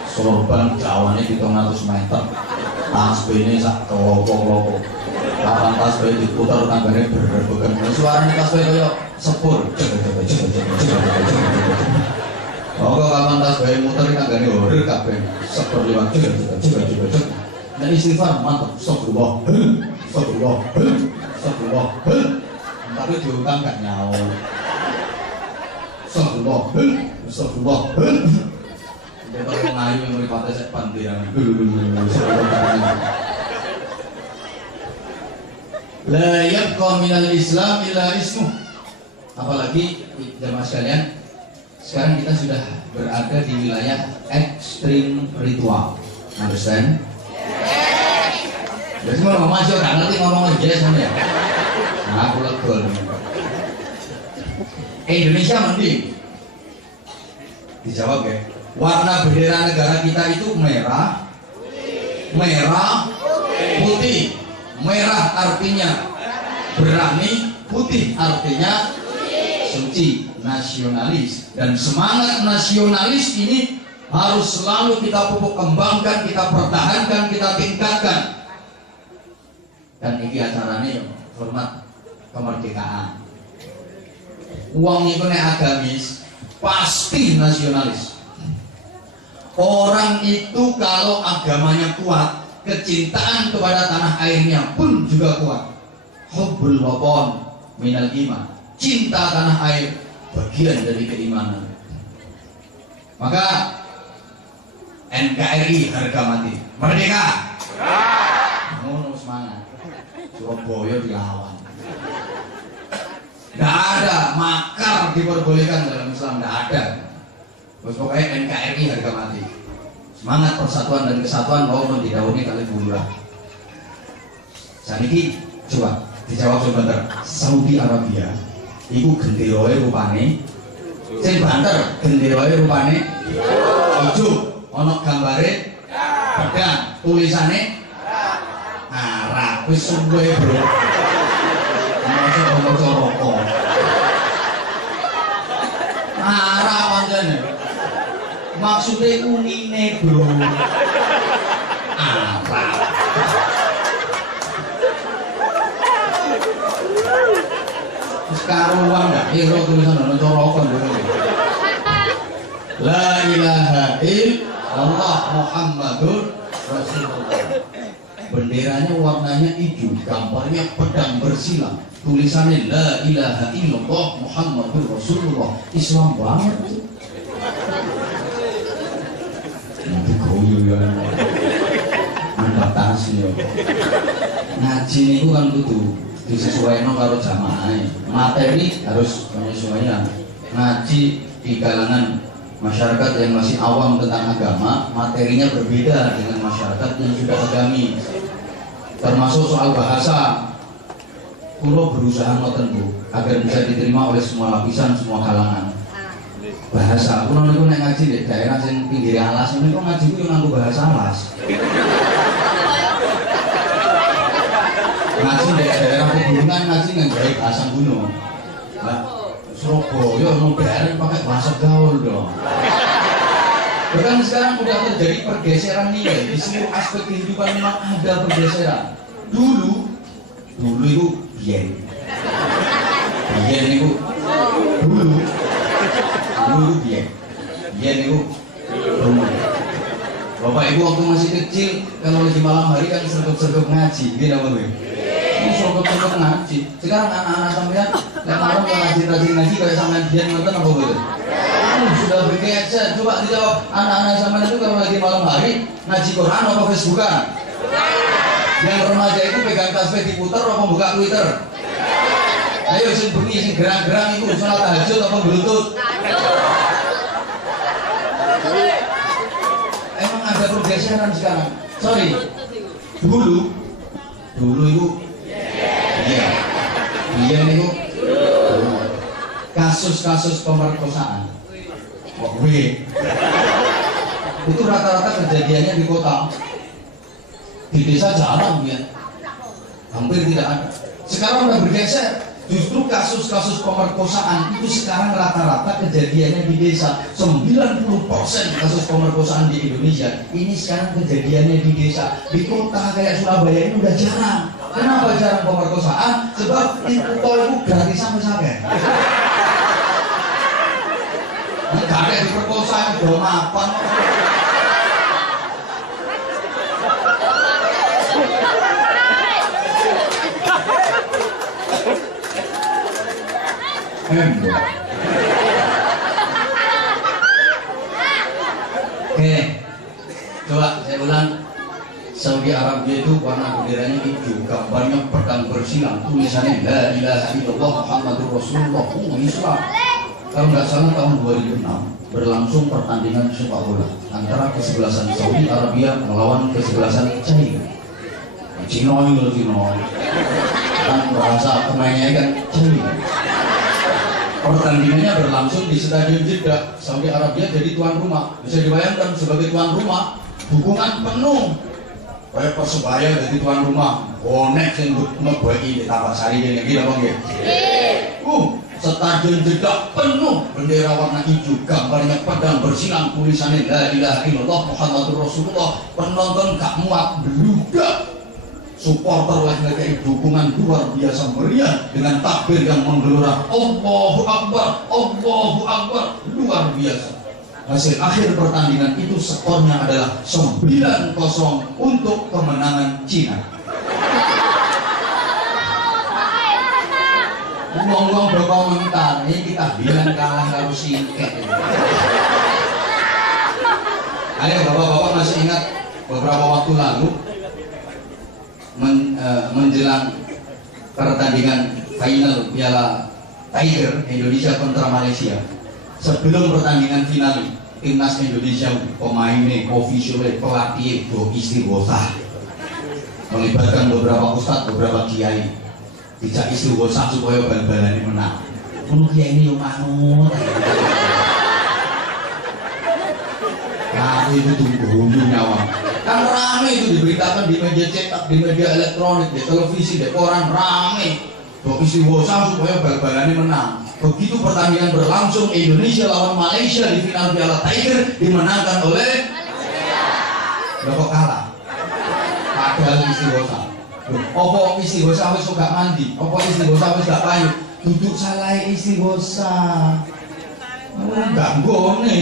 Sorban jawannya di 300 meter. Tasbihnya sak kelopok-kelopok. Kapan tasbih diputar tangganya berrebukan. Suaranya tasbih kayak sepur. Kalau kapan tasbih muter tangganya horor kabeh. Sepur liwat cek. Dan istighfar mantap. Astagfirullah. Tapi diutang gak nyawa. Astagfirullah. Dia ngayu yang meripatnya saya pandiran. La yabqa minal islam illa ismuh. Apalagi jemaah sekalian, sekarang kita sudah berada di wilayah ekstrim ritual. Understand? Jadi mau ngomong aja, gak ngerti ngomong aja semuanya. Nah, aku legol. Indonesia mending. Dijawab ya. Warna bendera negara kita itu merah, putih. Merah artinya berani, putih artinya suci, nasionalis. Dan semangat nasionalis ini harus selalu kita pupuk kembangkan, kita pertahankan, kita tingkatkan. Dan ini acaranya hormat kemerdekaan. Uang itu nek agamis pasti nasionalis. Orang itu kalau agamanya kuat, kecintaan kepada tanah airnya pun juga kuat. Hubbul watan minal iman. Cinta tanah air bagian dari keimanan. Maka NKRI harga mati. Merdeka. Ngono semangat. Surabaya dilawan. Tidak ada makar diperbolehkan dalam Islam, tidak ada. Terus pokoknya NKRI harga mati. Semangat persatuan dan kesatuan mau didahului kali bulan. Saniki coba dijawab sebentar. Saudi Arabia iku genderoe rupane sing banter, genderoe rupane ijo, ana gambare pedang, tulisane Arab. Wis suwe, Bro. Maca rokok. Arab pancene. Maksudnya unine, Bro. Arab. Sekarang uang gak kira tulisan ana corokon dulu. La ilaha illallah Muhammadur Rasulullah. Benderanya warnanya hijau, gambarnya pedang bersilang, tulisannya La ilaha illallah Muhammadur Rasulullah. Islam banget tuh. Nanti goyo ya, adaptasi ya. Ngaji itu kan kudu disesuaikan karo jamaah. Materi harus menyesuaikan. Ngaji di kalangan masyarakat yang masih awam tentang agama, materinya berbeda dengan masyarakat yang sudah agami. Termasuk soal bahasa. Kulo berusaha ngoten Bu, agar bisa diterima oleh semua lapisan, semua kalangan. Bahasa, kulo niku nek ngaji di daerah sing pinggir alas niku ngaji ku yo nganggo bahasa alas. Ngaji di daerah pegunungan ngaji nganggo bahasa gunung. Nah, Surabaya modern pakai bahasa gaul dong. Bahkan sekarang sudah terjadi pergeseran nilai di seluruh aspek kehidupan, memang ada pergeseran. dulu itu biyen itu dulu biyen itu dulu. Bapak Ibu waktu masih kecil kalau lagi malam hari kan sergap-sergap ngaji, gitu apa gue? Ini sergap-sergap ngaji. Sekarang anak-anak sampean yang malam rajin-rajin ngaji kayak sampean dia nonton apa gitu? Sudah bergeser. Coba dijawab, anak-anak sampean itu kalau lagi malam hari ngaji Quran apa Facebookan? Yang remaja itu pegang tasbih diputar apa buka Twitter? Ayo sing bunyi sing gerang-gerang itu sholat tahajud apa bluetooth? Emang ada pergeseran sekarang. Sorry. Dulu itu iya. Iya itu kasus-kasus pemerkosaan. Itu rata-rata kejadiannya di kota. Di desa jarang ya, hampir tidak ada. Sekarang udah bergeser, justru kasus-kasus pemerkosaan itu sekarang rata-rata kejadiannya di desa. 90% kasus pemerkosaan di Indonesia ini sekarang kejadiannya di desa. Di kota kayak Surabaya ini udah jarang. Kenapa jarang pemerkosaan? Sebab itu tol itu gratis sampai. Nggak ada diperkosa, udah mapan. Oke, coba saya ulang. Saudi Arabia itu warna benderanya hijau, gambarnya pedang bersilang, tulisannya La ilaha illallah Muhammadur Rasulullah. Islam. Kalau nggak salah tahun 2006 berlangsung pertandingan sepak bola antara kesebelasan Saudi Arabia melawan kesebelasan China. Cina kan bahasa pemainnya kan China. Pertandingannya berlangsung di Stadion Jeddah. Saudi Arabia jadi tuan rumah. Bisa dibayangkan sebagai tuan rumah, dukungan penuh. Kayak Persebaya jadi tuan rumah. Bonek sing ngebagi di Tabasari ini gitu bang ya. Stadion Jeddah penuh bendera warna hijau, gambarnya pedang bersilang, tulisannya La ilaha illallah Muhammadur Rasulullah. Penonton gak muat, beludak. Supporter lagi dukungan luar biasa meriah dengan takbir yang menggelora Allahu Akbar, Allahu Akbar, luar biasa. Hasil akhir pertandingan itu skornya adalah 9-0 untuk kemenangan Cina. Ngomong berkomentar, ini kita bilang kalah harus singkat. Ayo bapak-bapak masih ingat beberapa waktu lalu menjelang pertandingan final Piala Tiger Indonesia kontra Malaysia. Sebelum pertandingan final, timnas Indonesia pemainnya, ofisialnya, pelatih do istighosah, melibatkan beberapa ustadz, beberapa kiai, tidak istighosah supaya bal-balannya menang. Untuk kiai ini yang manut. Nah itu tunggu nyawa. Kan rame itu diberitakan di media cetak, di media elektronik, di televisi, di koran rame. Kok istighosah supaya bal-balannya menang. Begitu pertandingan berlangsung, Indonesia lawan Malaysia di final Piala Tiger dimenangkan oleh Malaysia. Kok kalah? Padahal istighosah. Apa istighosah wis gak mandi? Apa istighosah wis gak payu? Duduk salah istighosah. Enggak gone.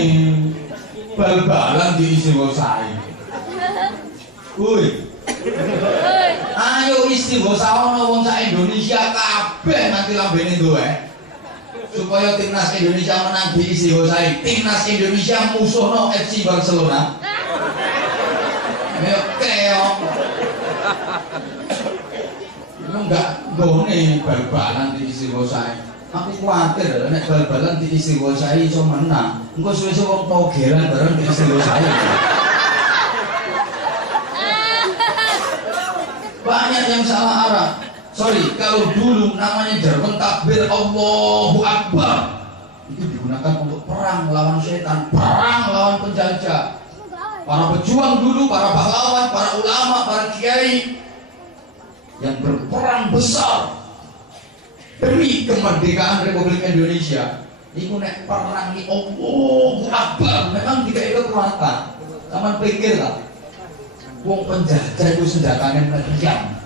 Bal-balan di istighosah. Woi. Ayo istighosah ono wong sak Indonesia kabeh nanti lambene duwe. Supaya timnas Indonesia menang di istighosah. Timnas Indonesia musuhno FC Barcelona. Ayo keok. Enggak gone bal-balan di istighosah. Aku khawatir nek bal-balan di istighosah iso menang. Engko suwe-suwe wong togelan bareng di istighosah. Banyak yang salah arah. Sorry, kalau dulu namanya jargon takbir Allahu Akbar itu digunakan untuk perang lawan setan, perang lawan penjajah. Para pejuang dulu, para pahlawan, para ulama, para kiai yang berperang besar demi kemerdekaan Republik Indonesia. Iku nek perang di Allahu Akbar memang tidak ada kekuatan. Taman pikir lah. Wong penjajah itu senjatanya meriam.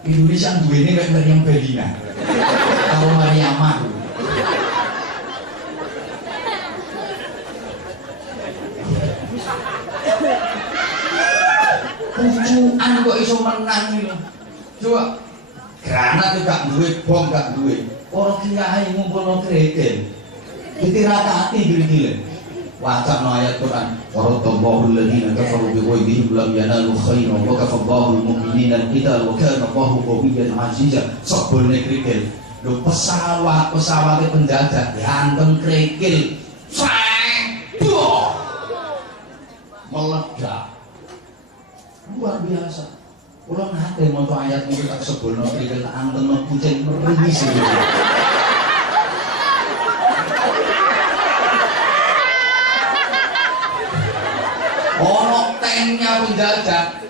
Indonesia duwene kayak Meriam Bellina karo Mariamah. Pucukan kok iso menang iki. Coba granat yo gak duwe, bom gak duwe. Para kiai ngumpulno krekel. Ditirakati gile-gile. Wacana ayat Quran, "Waradallahu alladziina kafaru bighayzihim lam yanalu khairan wa kafallahu al-mu'minina al-qital wa kana Allahu qawiyyan 'azizan." Sebelne krekel. Lho pesawat penjajah dihantam krekel. Sang! Duh! Meledak. Luar biasa. Kula nate maca ayat niku tak sebulno krekel tak antemno kucing meringis. Ono tanknya penjajah,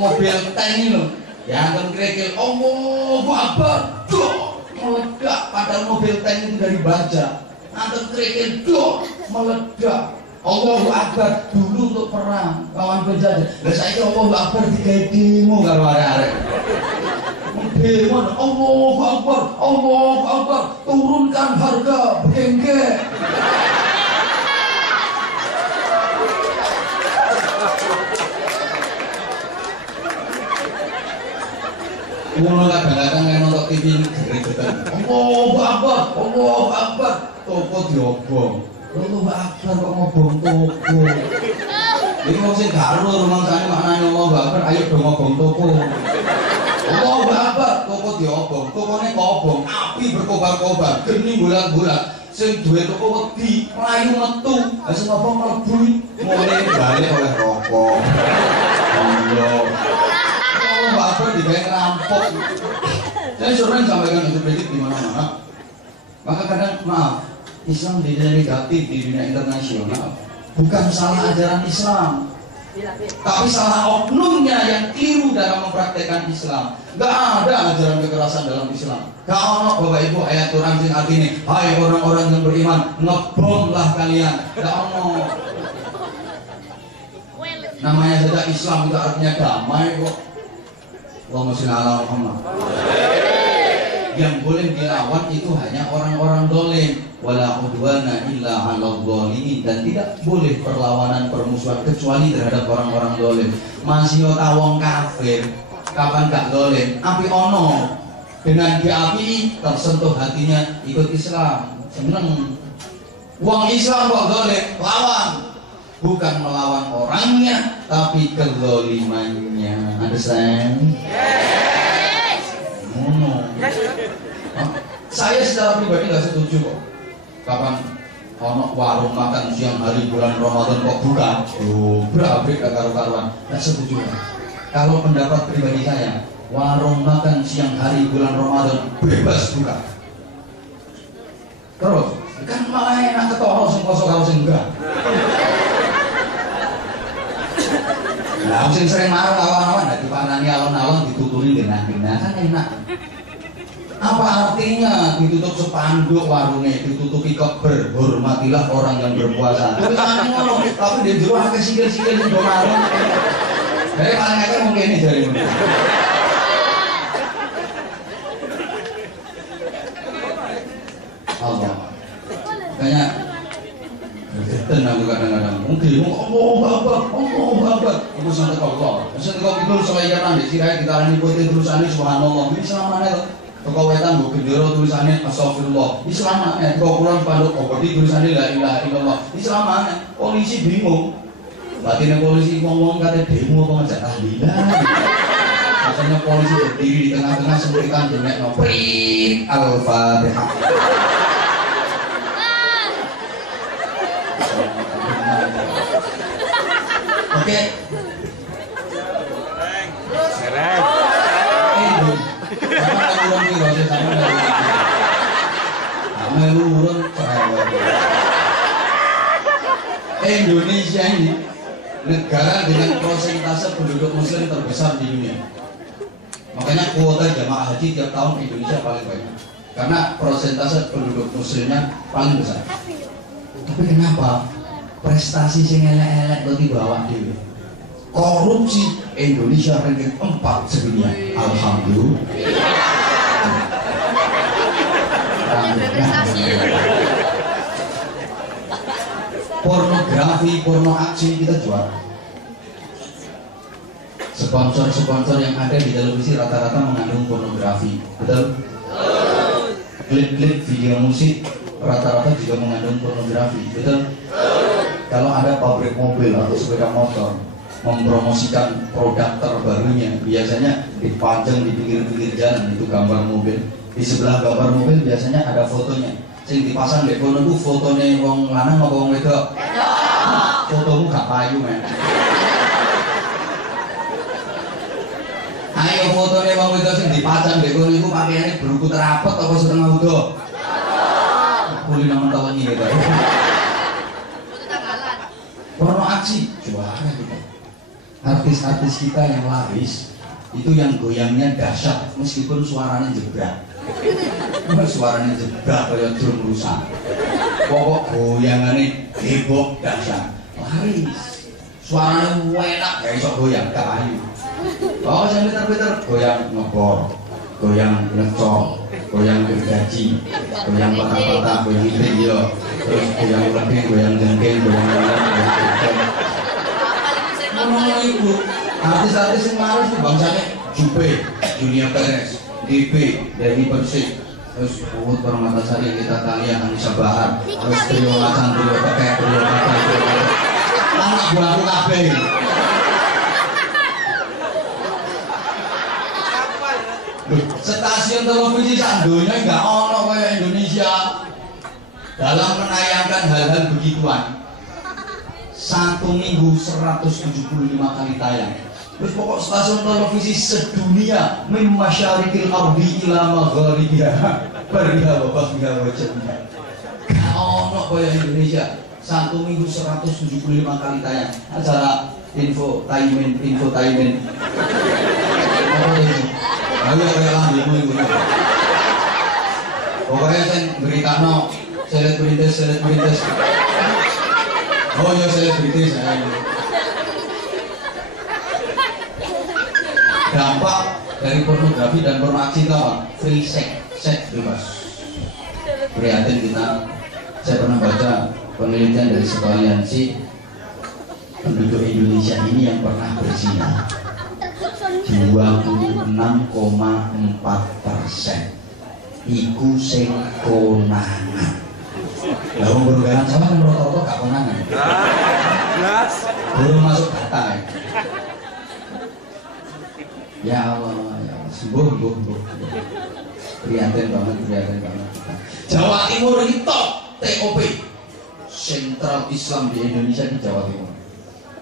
mobil tank itu, yang akan krekel, Allahu Akbar, doh, meledak. Padahal mobil tank itu dari baja, akan krekel, doh, meledak. Allahu Akbar dulu untuk perang lawan penjajah. Lah saiki Allahu Akbar digawe demo karo arek-arek. Demo, Allahu Akbar, Allahu Akbar, turunkan harga bengke. Kulo kadang-kadang nek nonton TV gregetan. Allahu Akbar, Allahu Akbar, toko diobong. Allahu Akbar kok ngobong toko. Iki wong sing gak ero rumangsane maknane Allahu Akbar, ayo do ngobong toko. Allahu Akbar, toko diobong, tokone kobong, api berkobar-kobar, geni bulat-bulat. Sing duwe toko wedi, mlayu metu, sing ngobong mlebu, mulai balik oleh rokok. Iya. Apa dibayar rampok. Saya sering sampaikan untuk kritik di mana-mana. Maka kadang maaf, Islam tidak negatif di dunia internasional. Bukan salah ajaran Islam, tapi salah oknumnya yang keliru dalam mempraktekkan Islam. Gak ada ajaran kekerasan dalam Islam. Gak ada Bapak Ibu ayat Quran sing artinya, hai orang-orang yang beriman, ngebomlah kalian. Gak ada. Namanya saja Islam itu artinya damai kok. Allahumma sholli ala Muhammad. Yang boleh dilawan itu hanya orang-orang dolim. Wala udwana illa 'alal zalimin, dan tidak boleh perlawanan permusuhan kecuali terhadap orang-orang dolim. Masih wong kafir, kapan gak dolim? Api ono. Dengan diapi tersentuh hatinya ikut Islam, seneng. Wong Islam kok dolim, lawan. Bukan melawan orangnya, tapi kezalimannya. Understand? Yes. Saya secara pribadi nggak setuju kok. Kapan ono warung makan siang hari bulan Ramadan kok buka? Berapa karuan? Nggak setuju. Kalau pendapat pribadi saya, warung makan siang hari bulan Ramadan bebas buka. Terus kan malah enak ketoro sing poso karo sing enggak. Nah, sing sering marah lawan-lawan, nah dipanani alon-alon dituturi genah-genah kan enak. Apa artinya ditutup spanduk warungnya, ditutupi keber, hormatilah orang yang berpuasa. Tulisannya ngono, tapi dia jero akeh sikil-sikil sing do marung. Dari paling akeh mungkin ini jare ngono. Allah. Kayaknya tenang kadang-kadang mungkin Allahu Akbar itu sangat Allah maksudnya kalau itu soalnya nanti sirai kita alami putih tulisannya subhanallah ini selamanya toko wetan bu gendero tulisannya astagfirullah ini selamanya toko kurang panduk obodi tulisannya la ilaha illallah ini selamanya. Polisi bingung batinnya polisi ngomong kata demo apa ngajak tahlilan makanya polisi berdiri di tengah-tengah sebutkan jenek noprit al-fatihah. Oke. Sereng. Indonesia ini negara dengan persentase penduduk muslim terbesar di dunia. Makanya kuota jamaah haji tiap tahun Indonesia paling banyak. Karena persentase penduduk muslimnya paling besar. Tapi kenapa prestasi sing elek-elek kok dibawa dhewe? korupsi Indonesia ranking 4 sedunia. Alhamdulillah. Pornografi, porno aksi kita jual. Sponsor-sponsor yang ada di televisi rata-rata mengandung pornografi, betul? Klip-klip video musik rata-rata juga mengandung pornografi, betul? Kalau ada pabrik mobil atau sepeda motor mempromosikan produk terbarunya, biasanya dipajang di pinggir-pinggir jalan itu gambar mobil. Di sebelah gambar mobil biasanya ada fotonya. Sing dipasang di kono itu fotonya wong lanang apa wong wedok? Fotomu gak payu, men. Ayo fotonya wong wedok sing dipajang di kono iku pakaiane berukut rapet apa setengah udo? Kuli nang tahun ini guys. Porno aksi juara kita. Artis-artis kita yang laris itu yang goyangnya dahsyat meskipun suaranya jebrak. Suaranya jebrak kayak drum rusak. Pokok goyangannya heboh dahsyat. Laris. Suaranya enak gak iso goyang gak ayu. Oh, yang pinter-pinter goyang ngebor, goyang ngecok, goyang gergaji, goyang patah-patah, goyang video, terus goyang lebih, goyang jengking, goyang ibu. Artis-artis yang laris itu bangsanya Jupe, Junior Perez, DP, Dewi Persik, terus Uut Permatasari, Kita Talia, Anissa Bahar, terus Trio Lacan, Trio Tekek, Trio Kata, anak buahku kabeh. Stasiun televisi sandonya nggak ono kayak Indonesia dalam menayangkan hal-hal begituan. 1 minggu 175 kali tayang. Terus pokok stasiun televisi sedunia min masyarikil ardi ila magharibiha bariha wa bahriha wa jamiha. Gak ono kayak Indonesia 1 minggu 175 kali tayang. Acara infotainment. Apa ini? Ayo kayak lambimu ibu. Pokoknya saya berikan selebritis. Oh ya selebritis saya ini. Dampak dari pornografi dan porno aksi itu apa? Free sex bebas. Prihatin kita. Saya pernah baca penelitian dari sebuah aliansi penduduk Indonesia ini yang pernah berzina 26,4% iku sing konangan. Lah wong bergalan sama kan rata-rata gak konangan. Belum masuk data ya. Ya Allah, ya Allah. Sembuh. Prihatin banget. Jawa Timur itu TOP Sentral Islam di Indonesia di Jawa Timur.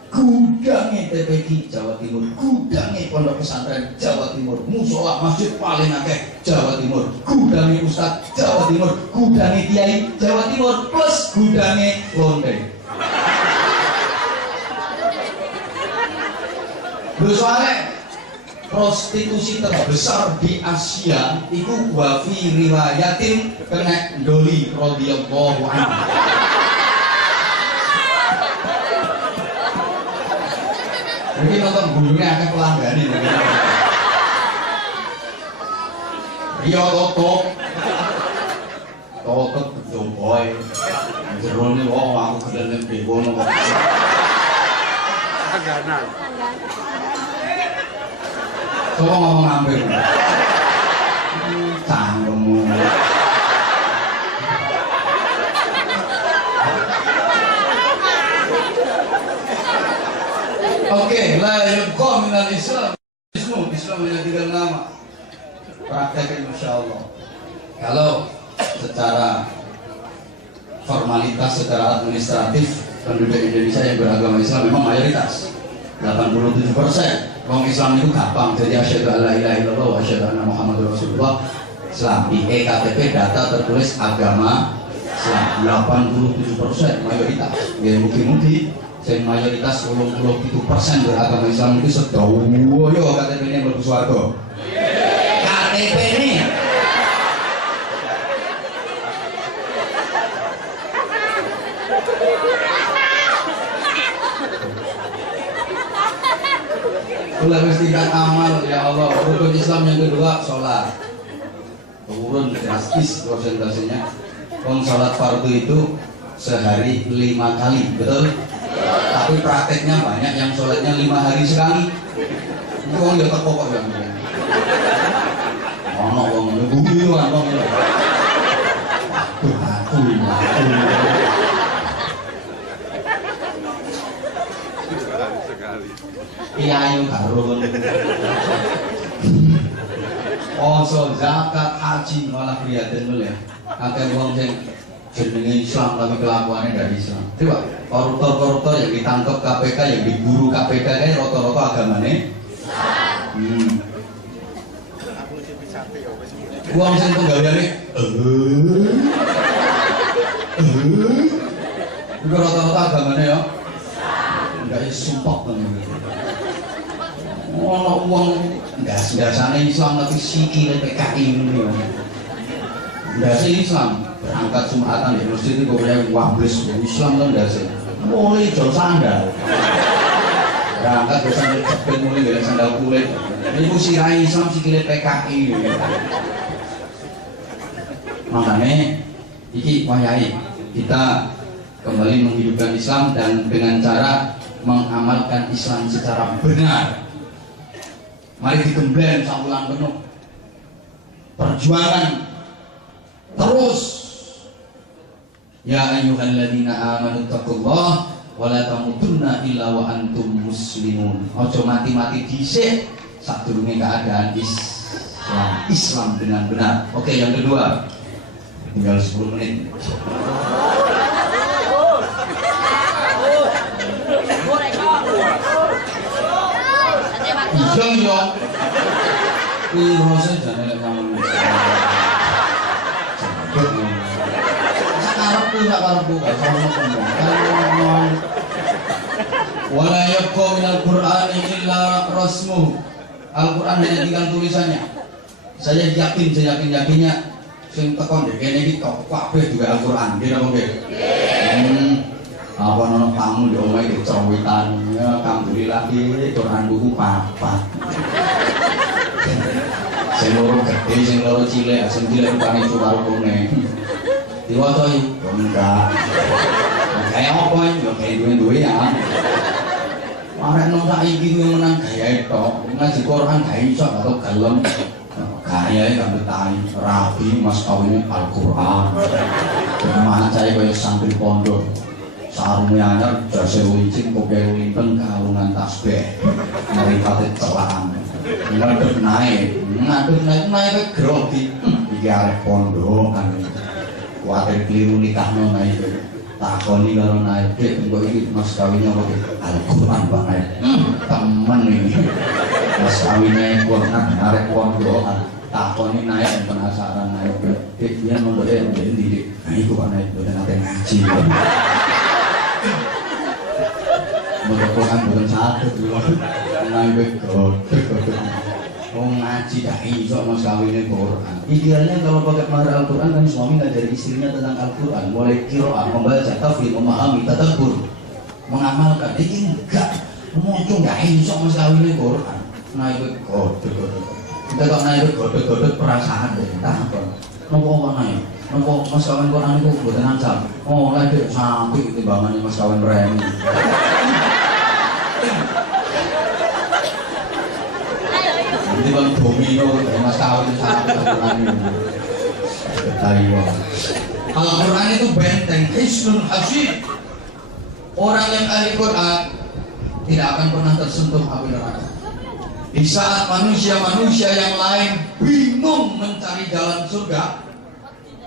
Gudangnya TPQ Jawa Timur, gudangnya Pondok Pesantren Jawa Timur, musola masjid paling akeh Jawa Timur, gudangnya Ustadz Jawa Timur, gudangnya Kiai Jawa Timur, plus gudangnya lonte. Soalnya prostitusi terbesar di Asia itu wafi riwayatin kena doli radhiyallahu anhu. Mungkin nonton gulunya akan pelanggan ini. Rio Toto boy. Jerone wong aku gedene begono kok. Aganan. Coba ngomong hampir. Cangkemmu. Oke, la yabqa minal Islam. Islam hanya 3 nama. Praktekin Masya Allah. Kalau secara formalitas, secara administratif, penduduk Indonesia yang beragama Islam memang mayoritas 87%. Orang Islam itu gampang, jadi asyhadu alla ilaha illallah wa asyhadu anna Muhammadur Rasulullah. Islam di EKTP data tertulis agama Islam 87% mayoritas. Ya mungkin yang mayoritas 87% beragama Islam itu sedawu yo KTP ini mlebu swarga. KTP ini Mulai wis tingkat amal ya Allah. Rukun Islam yang kedua sholat. Turun drastis prosentasenya. Sholat fardu itu sehari 5 kali, betul? Tapi prakteknya banyak yang sholatnya 5 hari sekali. Itu orang ya teko kok yang ono wong bumi kan wong. Aku. Iya ayo karun. Poso, zakat, haji malah prihatin dulu ya. Akeh wong sing jenenge Islam tapi kelakuannya dari Islam. Coba koruptor-koruptor yang ditangkap KPK, yang diburu KPK kan rata-rata agamane uang sing penggaweane itu rata-rata agamane ya enggak sumpah banget. Ono uang dasane Islam tapi sikile PKI ini ya. Ndase Islam berangkat Jumatan di masjid itu kok wables Islam kan ndase. Mulai jauh sandal. Berangkat ke sandal jepit mulai dari sandal kulit. Ini ku sirai Islam sikile PKI. Makanya iki wayahe kita kembali menghidupkan Islam dan dengan cara mengamalkan Islam secara benar. Mari digembleng sambulan penuh. Perjuangan terus. Ya ayyuhalladzina amanu taqullaha wa la tamutunna illa wa antum muslimun. Ojo mati-mati dhisik sadurunge keadaan Islam dengan benar. Oke, yang kedua. Tinggal 10 menit. Iseng yo. Rasa jane lek kamu. Sakarepku gak ngomong. Wala yabqa minal Qur'ani illa rasmuh. Al-Qur'an hanya tinggal tulisannya. Saya yakinnya sing tekon deh kene iki kok kabeh juga Al-Qur'an. Nggih napa nggih? Apa nono kamu di omah itu cawitan ya alhamdulillah iki Quran buku papat. Sing loro gede, sing loro cilik, sing cilik rupane karo kene. Diwaca iki enggak. Kayak apa yo kayak duwe ya. Arek nang saiki kuwi menang gaya tok. Ngaji Quran gak iso atau gelem. Gaya kan betani rapi mas kawine Al-Qur'an. Macai kaya santri pondok. Sarungnya anyar jase wincing poke limpen kalungan tasbih. Maripate celaan. Ngadep naik grogi. Iki arek pondokan. Kuwatir kliru nikahno naik. Takoni karo naik engko iki mas kawinnya kok Al-Qur'an Pak naik. Temen iki. Mas kawinnya Quran arek pondokan. Takoni naik penasaran naik. Dia mondok ndi. Nah iku Pak naik boten ate ngaji. Mondok Quran boten saged lho. Naik godhek. Wong ngaji gak iso mas kawinnya Quran. Idealnya kalau pakai mahar Al-Quran kan suami ngajari istrinya tentang Al-Quran, mulai qiraah, membaca, tafsir, memahami, tadabbur, mengamalkan. Ini enggak, muncul gak iso mas kawinnya Quran. Naik godhek. Kita kok naik godhek perasaan deh. Entah apa. Nopo naik? Nopo mas kawin Quran itu boten ancam. Oh, lagi sampai timbangannya mas kawin remi. Nanti bang domino mas kawin sampai Al-Quran ini. Al-Quran itu benteng, hisnul hasid. Orang yang ahli Quran tidak akan pernah tersentuh api neraka. Di saat manusia-manusia yang lain bingung mencari jalan surga,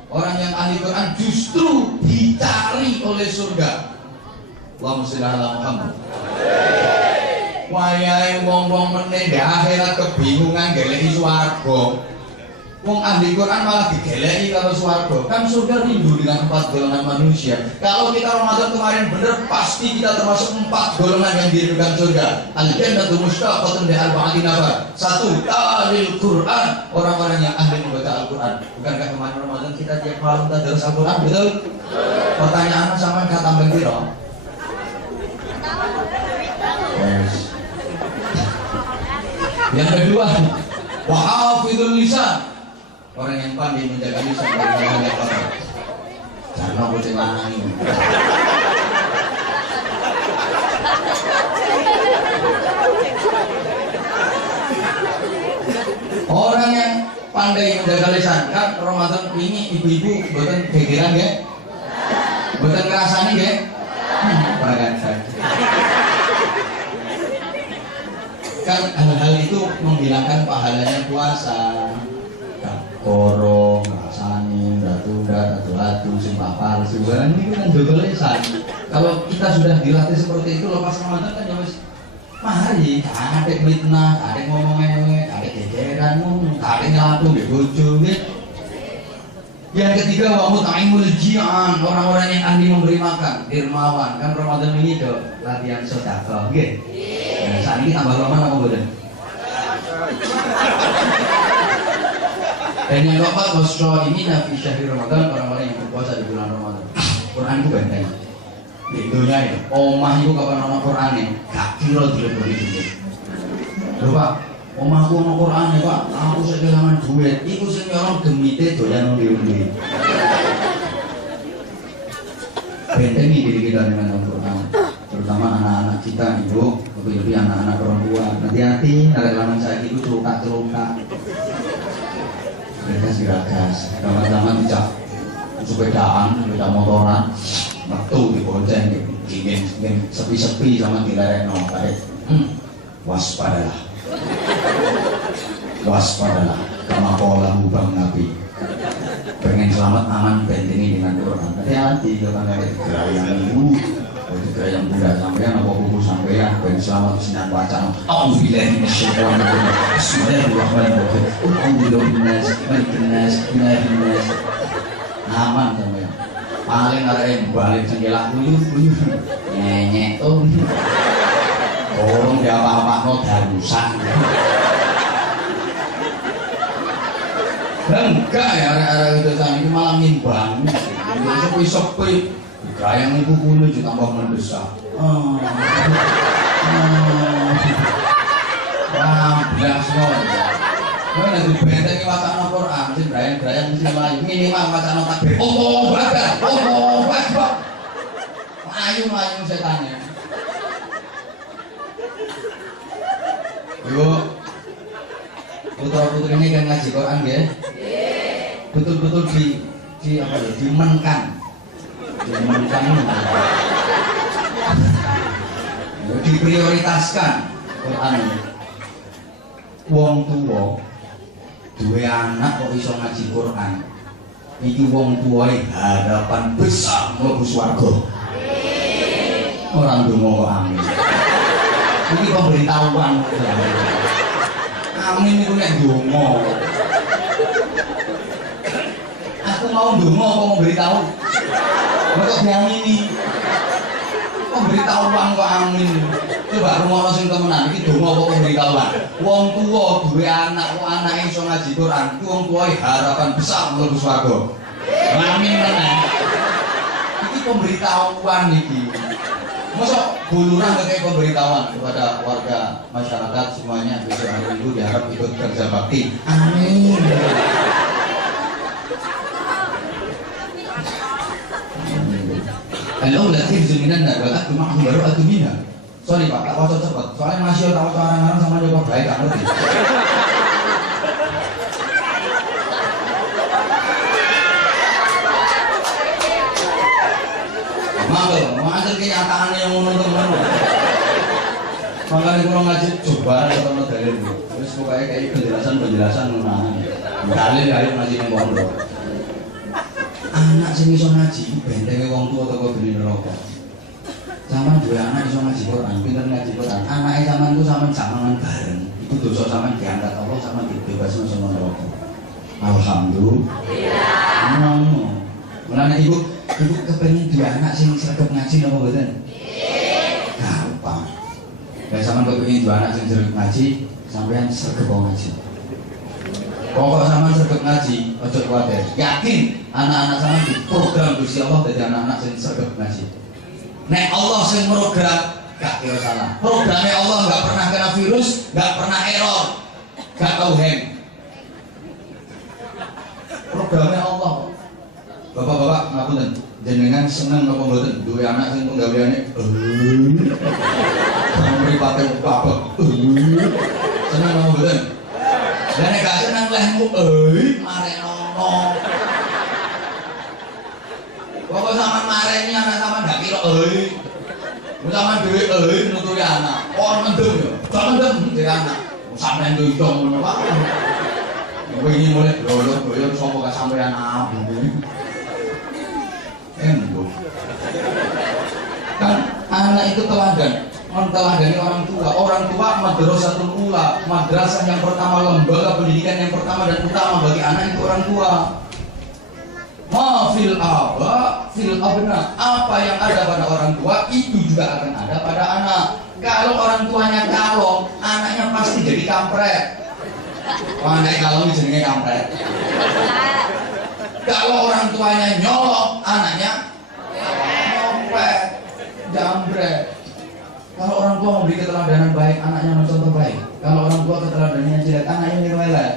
orang yang ahli Quran justru dicari oleh surga. Allahumma sholli ala Muhammad. Wayahe wong-wong meneh di akhirat kebingungan goleki swarga. Wong ahli Quran malah digeleki karo swarga. Kan surga rindu dengan 4 golongan manusia. Kalau kita Ramadan kemarin bener pasti kita termasuk 4 golongan yang dirindukan surga. Al-jannatu mushtaqatun li arba'ati nafar. 1. Ahlul Quran, orang-orang yang ahli membaca Al-Quran. Bukankah kemarin Ramadan kita tiap malam tadarus Al-Quran, betul? Pertanyaannya sampean kata tambah piro? Yes. Yang kedua, wa hafizul lisan. Orang yang pandai menjaga lisan dari hal yang kotor. Karena kucing lanang. Orang yang pandai menjaga lisan, kan Ramadan ini ibu-ibu bukan gegeran ya, bukan ngerasani ya, kan hal-hal itu menghilangkan pahalanya puasa. Korong, ngerasani, datu, sumpah palsu, ini kan jaga lisan. Kalau kita sudah dilatih seperti itu, lepas Ramadan kan ya wis mari, ada mitnah, ada ngomong mewek, ada gegeran ngomong, ada nyatu di bojo gitu. Yang ketiga, wa mut'imul ji'an, orang-orang yang ahli memberi makan, dermawan. Kan Ramadan ini do latihan sedekah, nggih. Nah, saat ini tambah lama apa boten? Dan yang keempat, ini nabi syahri Ramadan, orang-orang yang berpuasa di bulan Ramadan. Quran itu benteng. Di dunia ini, omah itu kapan ono Quran nih, gak kira dileboni duit. Lho Pak, omahku ono Quran nih Pak, aku saya kehilangan duit. Iku sing orang gemite doyan undi-undi. Bentengi diri kita dengan Al-Quran, terutama anak-anak kita ibu, lebih-lebih anak-anak orang tua. Hati-hati, ada lanang saya itu celuk-celuk. Geragas, teman-teman tidak sepedaan, sepeda motoran. Waktu di bonceng, ingin sepi-sepi sama di lereng kayak waspadalah, kama qala bang Nabi. Pengen selamat aman bentengi dengan Quran. Hati-hati jangan ada gerayang ibu, gerayang budak sampean apa kuku sampean. Pengen selamat sinan bacaan. Auzubillahi minasyaitonir rajim. Bismillahirrahmanirrahim. Alhamdulillah, aman sampean. Paling ada yang balik cengkelak uyuh nyenyek tuh orang dia apa-apa no darusan enggak ya ada itu tadi malah ngimbang sepi-sepi gayang ibu kuno juga tambah mendesak belas semua kalau nanti benteng wacana Quran, si Brian mesti melayu minimal wacana takbir. Oh, Akbar. Melayu setannya. Yuk, putra-putrinya kan ngaji Quran ya? Betul-betul dimenkan. Diprioritaskan Quran ini. Wong tua duwe anak kok iso ngaji Quran. Iki wong tuwae harapan besar mlebu swarga. Orang donga kok amin. Iki pemberitahuan. Amin niku nek donga. Aku mau donga apa mau beritahu? Kok diamini. Pemberitahuan kok amin. Coba rumono sing temenan iki donga apa pemberitahuan. Wong tuwa duwe anak kok anake iso ngaji Quran, iki wong tuwae harapan besar mlebu swarga. Amin tenan. Iki pemberitahuan iki. Mosok buluran kayak pemberitahuan kepada warga masyarakat semuanya besok hari Minggu diharap ikut kerja bakti. Amin. Kalau udah sih jaminan dah, kalau aku mah baru aku mina. Sorry Pak, tak wajar cepat. Soalnya masih tahu orang-orang sama dia baik kan ngerti. Mau ajar kenyataan yang menonton. Makanya kalau ngaji coba atau dalil dulu. Terus pokoknya kayak penjelasan mengenai dalil ayo ngaji yang pondok. Anak sing iso ngaji bentenge wong tua atau geni neraka. Zaman dua anak iso ngaji Quran, pinter ngaji Quran. Anake zaman ku sampean jangan bareng. Iku dosa sampean diangkat Allah sampean dibebas masuk neraka. Alhamdulillah. Mulane ibu kepengin dua anak sing sregep ngaji napa mboten? Gampang. Lah sampean kepengin dua anak sing sregep ngaji, sampean sregep ngaji. Pokok sampean sregep ngaji, ojo kuwatir. Yakin anak-anak sampean diprogram Gusti Allah dadi anak-anak sing sregep ngaji. Nek Allah sing program, gak kira salah. Programnya Allah gak pernah kena virus, gak pernah error. gak tahu hang. Programnya Allah. Bapak-bapak ngapunten, jenengan seneng apa mboten duwe anak sing penggaweane mripate babak seneng apa mboten? Lah nek gak seneng lehmu mare nono. Pokok sampean mareni anak sampean gak kira sampean dhewe nuturi anak. Ora mendem yo. Gak mendem dhewe anak. Sampean yo iso ngono wae. Wingi mulai doyo sapa gak sampean abu. Kan anak itu teladan, menteladani orang tua madrasatul ula, madrasah yang pertama, lembaga pendidikan yang pertama dan utama bagi anak itu orang tua. Ma fil aba fil abna, apa yang ada pada orang tua itu juga akan ada pada anak. Kalau orang tuanya kalong, anaknya pasti jadi kampret. Anak kalong jenenge kampret. Kalau orang tuanya nyolong, anaknya nyopet, jambret. Kalau orang tua memberi keteladanan baik, anaknya mencontoh baik. Kalau orang tua keteladanannya jelek, anaknya nirwelek.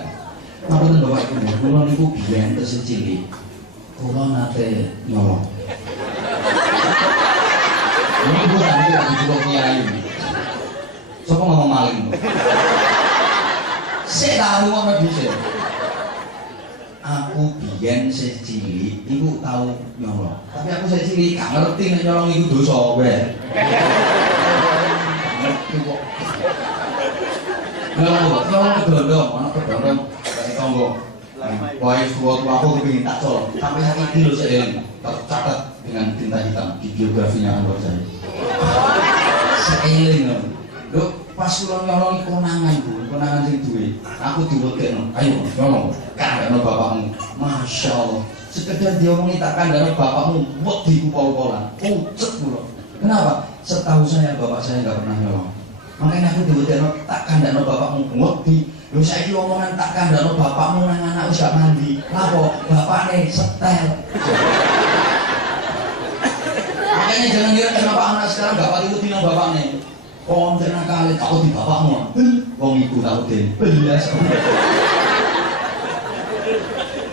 Ngapunten Bapak Ibu, kula niku biyen tesih cilik. Kula nate nyolong. Ini bukan iki lagi kula kiai. Sopo ngomong maling. Sik tahu ana dhisik. Aku biyen sih cilik iku tau nyolong. Tapi aku sih cilik gak ngerti nek nyolong iku dosa wae. Ngerti kok. Nyolong kedondong, ana kedondong kaya tangga. Wae tua-tua aku kepengin tak colong. Sampai saiki lho saya tercatat dengan tinta hitam di biografinya Anwar Zain. Seeling lho. Pas kula nyolong konangan Bu, konangan sing duwe. Aku diwekekno, ayo nyolong, kandhane bapakmu. Masya Allah, sekedar diomongi tak kandhane bapakmu, wedi kupol-polan, pucet kula. Kenapa? Setahu saya bapak saya nggak pernah nyolong. Makanya aku diwekekno tak kandhane bapakmu, wedi. Lho saiki omongan tak kandhane bapakmu nang anak wis gak mandi. Lapo? Bapakne setel. Makanya jangan kira kenapa anak sekarang gak pati wedi nang bapakne. Konten kali kau di bapakmu, wong iku tau den belas.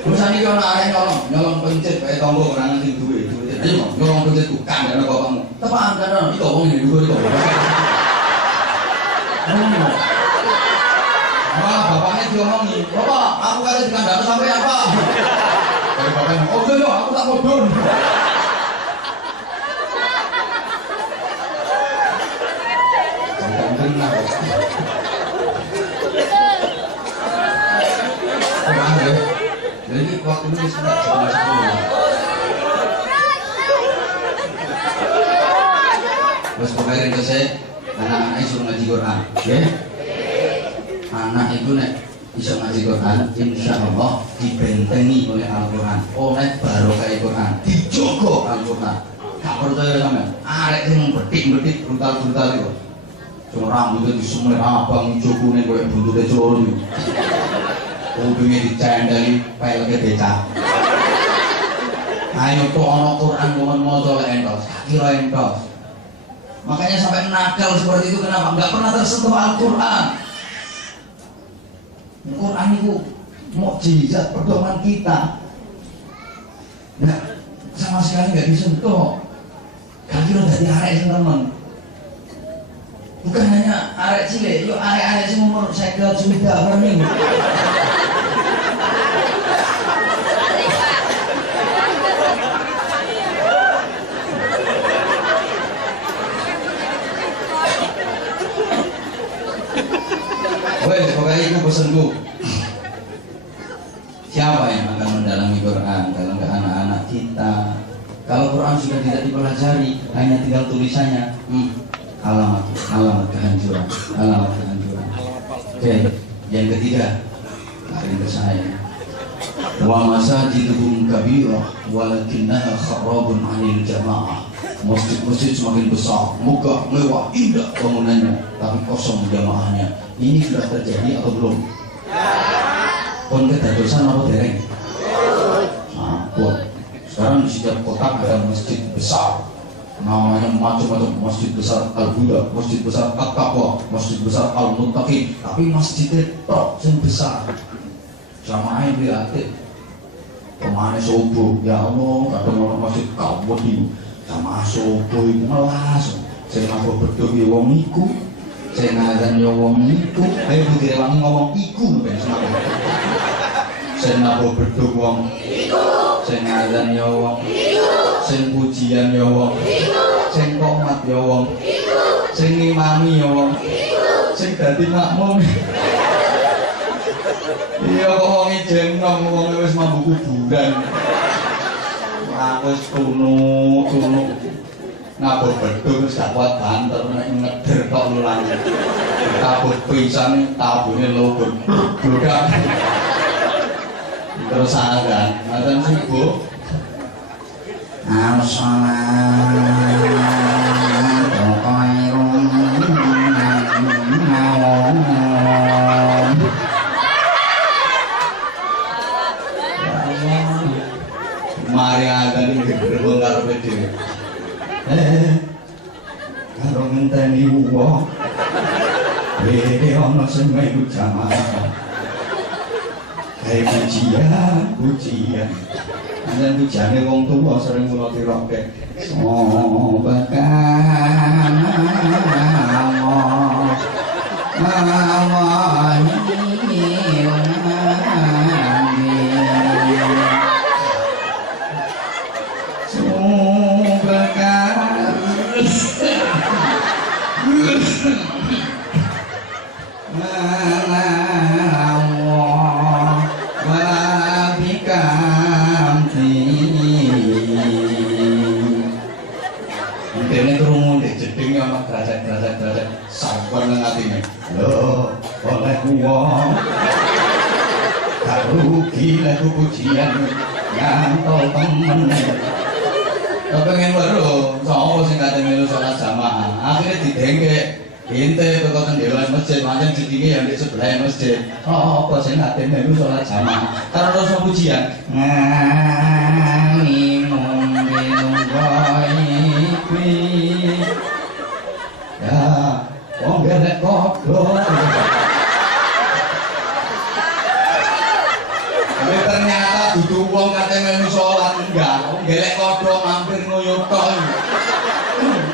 Terus ani kau nak nyolong pencet, kayak tombol orang sing duwe, ayo nyolong pencet tuh kandang bapakmu. Tepaan kandang, itu wong ini dua itu. Malah bapaknya diomongi, bapak, aku kasih di kandang sampai apa? Dari bapaknya, oh iya, aku tak bodon. Jadi waktu ini sudah sama sekali. Terus pokoknya itu saya anak-anaknya suruh ngaji Quran, ya? Anak itu nek bisa ngaji Quran, insya Allah dibentengi oleh Al-Quran, oleh barokah Al-Quran, dijogo Al-Quran. Gak percaya sama, arek yang betik brutal itu. Cuma rambutnya disemir abang, jokune kayak buntutnya coli. Kupingnya dicendeli, peleknya becak. Ayo kok ana Quran momen maca entos, kira entos. Makanya sampai nakal seperti itu kenapa? Enggak pernah tersentuh Al-Quran. Al-Quran itu mukjizat pedoman kita. Nah, sama sekali nggak disentuh. Gak kira dari arek teman. Bukan hanya arek cilik, yo arek-arek sing umur 50 sudah warning. Wes, pokoknya itu pesanku. Siapa yang akan mendalami Quran kalau nggak anak-anak kita? Kalau Quran sudah tidak dipelajari, hanya tinggal tulisannya, alamat kehancuran. Oke, yang ketiga, hari ke saya. Wa masajiduhum kabirah walakinnaha kharabun 'anil jamaah. Masjid-masjid semakin besar, megah, mewah, indah bangunannya, tapi kosong jamaahnya. Ini sudah terjadi atau belum? Pun kedadosan apa dereng? Nah, sekarang di setiap kota ada masjid besar, namanya macam-macam, masjid besar Al-Huda, masjid besar At-Taqwa, masjid besar Al-Muttaqin, tapi masjidnya tok sing besar jamaahnya prihatin kemana subuh, ya Allah kadang orang masjid kabut itu jamaah subuh itu melas saya ngapa beduk ya wong iku saya ngazan ya wong iku ayo putih wangi ngomong iku saya ngapa beduk wong iku saya ngazan ya wong iku sing pujian ya wong sing komat ya wong sing ngimami ya wong sing dadi makmum iya kok wong jeneng wong wis mambu kuburan wis tunu ngabur bedung wis gak kuat banter nek ngeder tok lulane kabut pisane tabune lobur blodak terus azan azan subuh mari azan iki berbong karo dhewe karo ngenteni wong dhewe ana sing melu jamaah kae pujian dan bujane wong tuwa sering kula tiroke rugi lagu pujian nyantol temen kepengen baru sopo sing kate melu salat jamaah akhirnya didengke ente teko tendewan masjid pancen jedinge ya di sebelah masjid apa sing kate melu salat jamaah karo rasa pujian minum goipi ya wong gelek kodho ternyata dudu wong kate melu salat enggak gelek kodho mampir nguyuh tok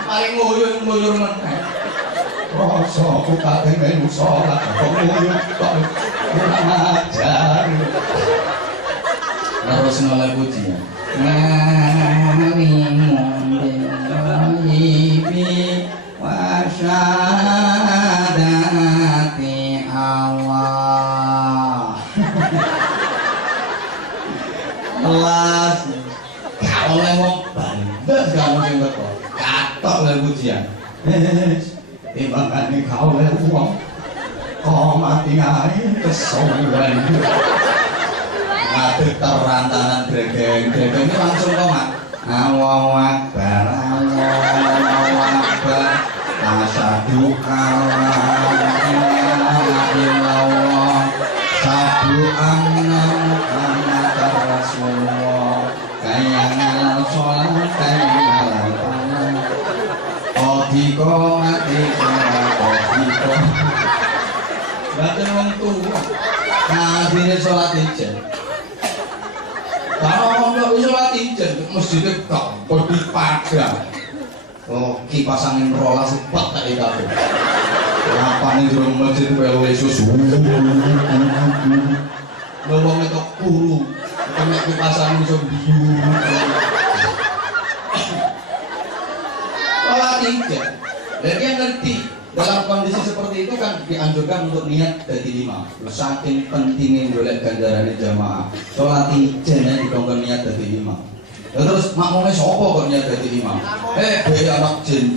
paling nguyuh meneh rasa ku kate melu salat kok nguyuh tok kurang ajar terus mulai pujian ibi wasyadati Allah kelas gak oleh wong bandes gak mungkin betul katok oleh pujian timbangane gak oleh wong kok mati ae kesowan ngadeg terantanan gregeng langsung komat Allahu Akbar Allahu Akbar asyhadu alla ilaha illallah asyhadu anna Muhammadar Rasulullah kayangan sholat kayangan pangan kodiko mati kodiko berarti wong tua akhirnya sholat ijen kalau orang sholat ijen masjidnya gak bodi padang kipas angin rola sepat tak dikabur lapan di rumah masjid itu Yesus lowong itu kuru kena kipas angin bisa biu sholat ijen dan dia ngerti dalam kondisi seperti itu kan dianjurkan untuk niat dari 5 saking pentingnya golek ganjaran jamaah sholat ijen dikongkon niat dari 5 terus makmumnya sopo kok niat dari 5 biaya anak jin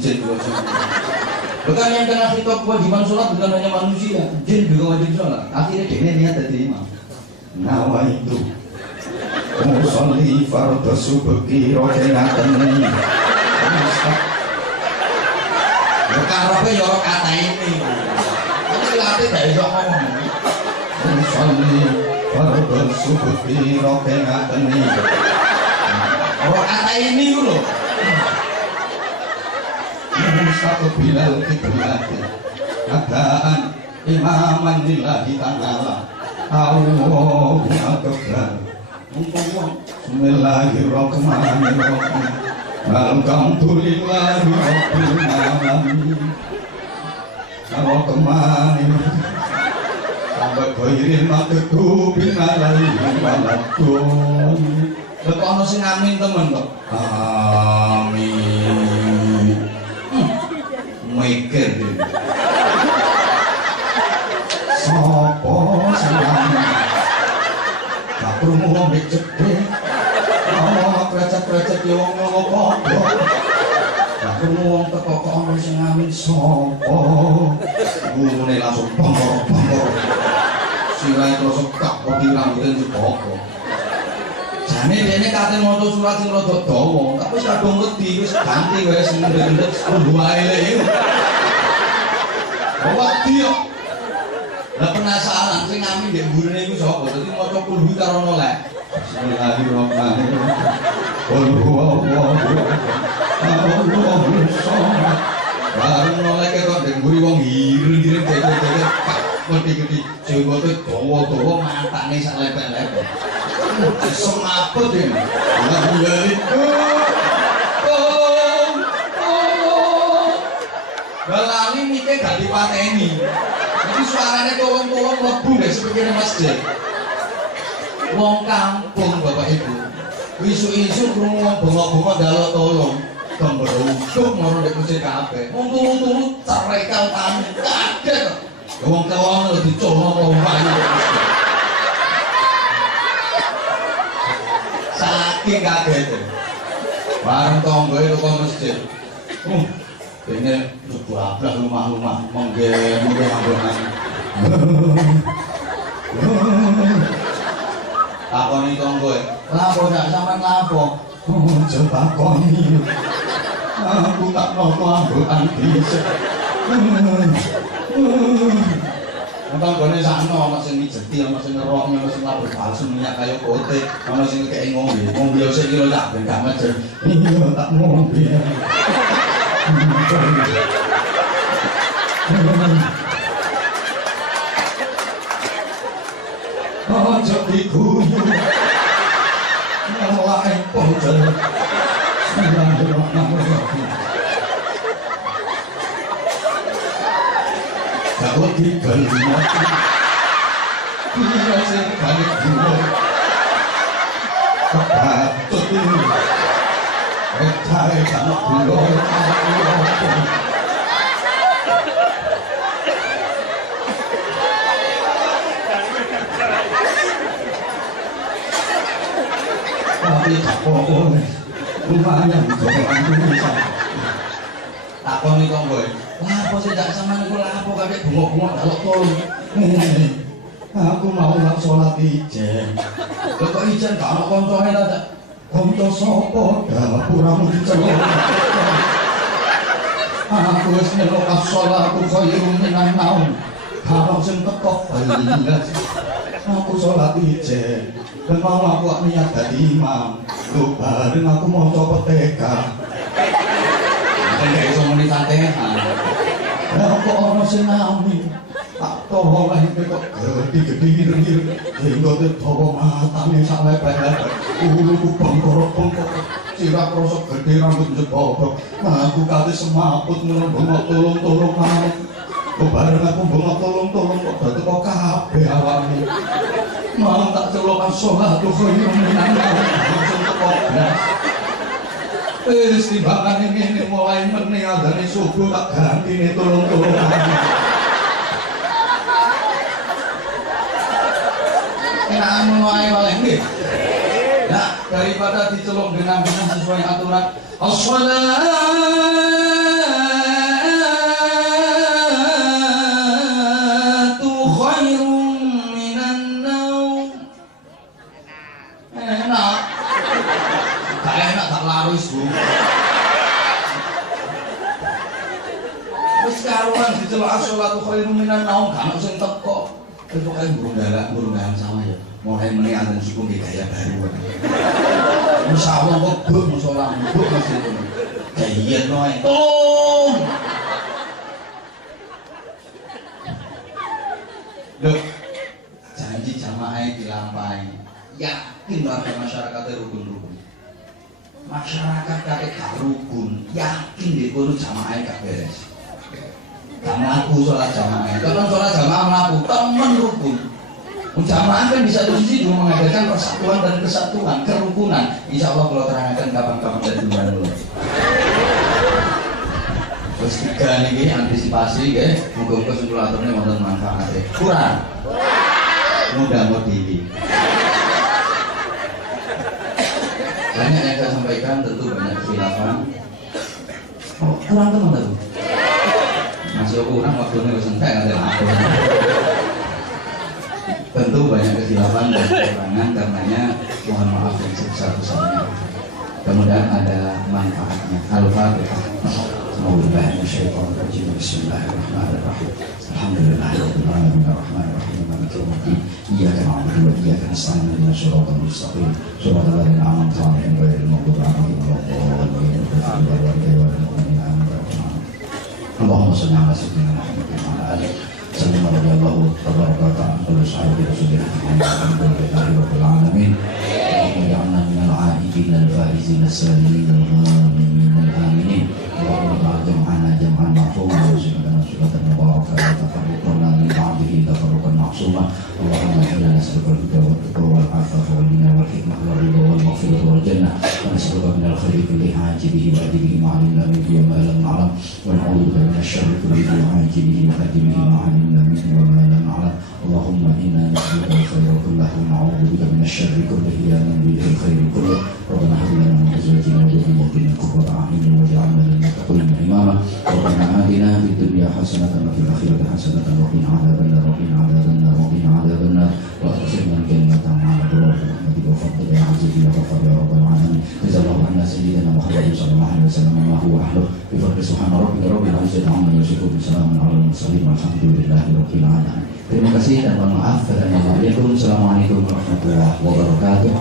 bukan yang kena khitab kewajiban sholat bukan hanya manusia jin juga wajib sholat akhirnya dia niat dari 5 nawa itu musolli fardhu subki rokenatan karepe yo kata ini. Iki late gak iso ngomong. Musolli fardhu subhi rokenateni. Ora kata ini ku lho. mustaqbilal qiblat adaan imaman lillahi ta'ala Allahu akbar. Bismillahirrahmanirrahim. Alhamdulillahi rabbil alamin. Ar-Rahmanir sampai ghairil maghdubi alaihim waladdallin. Lha kok ana sing amin temen kok. Amin. Mikir dhewe. Sopo sing amin? Gak krungu wong cedhek. Ana krecet-krecet yo wong ngopo. Gak krungu wong teko kok ana sing amin sopo. Ngene langsung bongor-bongor. Sirahe terus kak kok dirambuten jeboko. Jane dene kate maca surat sing rada dawa, tapi wis kadung wedi wis ganti wae sing ndek wae lek. Wedi yo. Lah penasaran sing amin ndek mburine iku sapa? Dadi maca kulhu karo noleh. Bismillahirrahmanirrahim. Qul huwallahu ahad. Bareng noleh ketok ndek mburi wong ireng-ireng dhewe-dhewe. Gede-gede jenggote dawa-dawa matane sak lepek-lepek. Semaput ya. Lah itu. Balani nike gak dipateni. Iki suarane tolong-tolong mlebu nek sepikire masjid. Wong kampung Bapak Ibu. Isu-isu krungu wong bengok-bengok dalok tolong. Gembruduk ngono nek masjid kabeh. Wong turu-turu cerekal kami kaget. Wong kawang lho dicolong omahe. Saking kaget. Bareng tonggoe teko masjid. Dene jebablah rumah-rumah mengge ambunan. Takoni tonggoe, "Lapo sak sampean lapo?" "Ojo takoni. Aku tak nopo ambunan dhisik." Tanggane sakno ana sing mijeti, ana sing ngerokno, ana sing labur palsu minyak kayu putih, ana sing kek ngombe. Ngombe sik kira tak ben gak mejer. Iya tak ngombe. Ojo diguyu. Nolake pojol. Bismillahirrahmanirrahim. Kalau digalima dia sing balik dulu kepatut ini ekare sama dulu tapi tak boleh lumayan jangan bisa takoni tonggoe. Lah apa sih tak sampean kok lapo kakek bengok-bengok dalok tolong. Aku mau nak salat ijen. Lho kok ijen gak ono koncone ta? Kanca sapa dapuramu dicelok. Aku wis melu as-shalatu khairun minan naum. Harap sing teko balingan. Aku salat ijen. Dan mau aku niat dadi imam. Lho bareng aku maca peteka. Nek iso muni Fatihah. Lah kok ana sing amin. Tak toleh kok gede-gede ireng-ireng. Jenggote dawa matane sak lepek-lepek. Uluku bengkok-bengkok. Sirah krosok gede rambut jebobok. Aku kate semaput ngono bengok tolong-tolong maneh. Kok bareng aku bengok tolong-tolong kok dadi kok kabeh awake. Mau tak celok salat kok yo menang. Langsung teko blas. Wis timbangane ngene mulai meneh adane subuh tak gantine tolong-tolong. Enakan ngono ae wae nggih. Nah, daripada diceluk dengan sesuai aturan as-shalatu khairun minan naum. Enak. Gak enak tak laris, Bu. Wis karuan diceluk as-shalatu khairun minan naum gak ono sing teko. Itu kan burung-burung sama ya. Mulai meniatan suku di gaya baru. Insya Allah kok buk musola buk masih itu. Kayak noy. Tolong. Loh, janji jamaah dilampahi. Yakin warga masyarakatnya rukun-rukun. Masyarakat kate gak rukun, yakin di kono jamaah gak beres. Gak mlaku sholat jamaah. Kalau sholat jamaah mlaku, temen rukun. Jamaah kan bisa sisi juga mengajarkan persatuan dan kesatuan, kerukunan. Insya Allah kalau terangkan kapan-kapan dari dulu. Terus tiga nih antisipasi, moga-moga simulatornya wonten manfaatnya. Kurang, mudah modili. Banyak yang saya sampaikan, tentu banyak kekhilafan. Oh, kurang teman tuh. Masih kurang waktunya harus entek nanti aku. Tentu banyak kekhilafan dan kekurangan, karenanya mohon maaf yang sebesar-besarnya. Kemudian ada manfaatnya. Al-Fatihah. A'udzubillahi minasyaitonir rajim. Bismillahirrahmanirrahim. Alhamdulillahirabbil alamin arrahmanir rahim maliki yaumiddin. Iyyaka na'budu wa iyyaka nasta'in ihdinas siratal mustaqim. Shiratal ladzina an'amta 'alaihim ghairil maghdubi 'alaihim waladdallin. Allahumma shalli 'ala sayyidina Muhammadin wa 'ala alihi sallim radhiyallahu tabaraka wa ta'ala an sahabi rasulillah alhamdulillahi rabbil alamin. Allahumma ij'alna minal 'aibin al-faizin as-salimin al-ghanimin al-aminin. Allahumma jam'ana jam'an ma'fuma wa sunnatan sunnatan mubarakah wa tafarruqna min ba'dihi tafarruqan ma'suma. Allahumma inna nas'aluka al-huda wa at-tuqa wal 'afafa wal ghina wal hikmah wal ridha wal maghfirah wal jannah wa nas'aluka min al-khairi kulli ajibihi wa ajilihi ma 'alimna minhu wa ma lam na'lam wa na'udzu min asy-syarri kulli ajibihi wa ajilihi ma 'alimna minhu wa ma lam na'lam. Allahumma inna nas'aluka al-khaira kullahu wa na'udzu bika min asy-syarri kullihi ya man bihi al-khairu kulluhu. Rabbana hab lana min azwajina wa dhurriyyatina qurrata a'yunin waj'alna lil muttaqina imama. Rabbana atina fid dunya hasanatan wa fil akhirati hasanatan wa qina adzabannar wa qina adzabannar wa qina adzabannar wa adkhilna al-jannata ma'a al-abrar bi rahmatika wa fadlika ya 'aziz ya ghaffar ya rabbal alamin. Jazakallahu anna sayyidina Muhammadin sallallahu alaihi wasallam ma huwa ahlu bi fadli subhana rabbika rabbil izzati amma yasifun salamun 'alal mursalin walhamdulillahi rabbil alamin. Terima kasih dan mohon maaf. Assalamualaikum warahmatullahi wabarakatuh.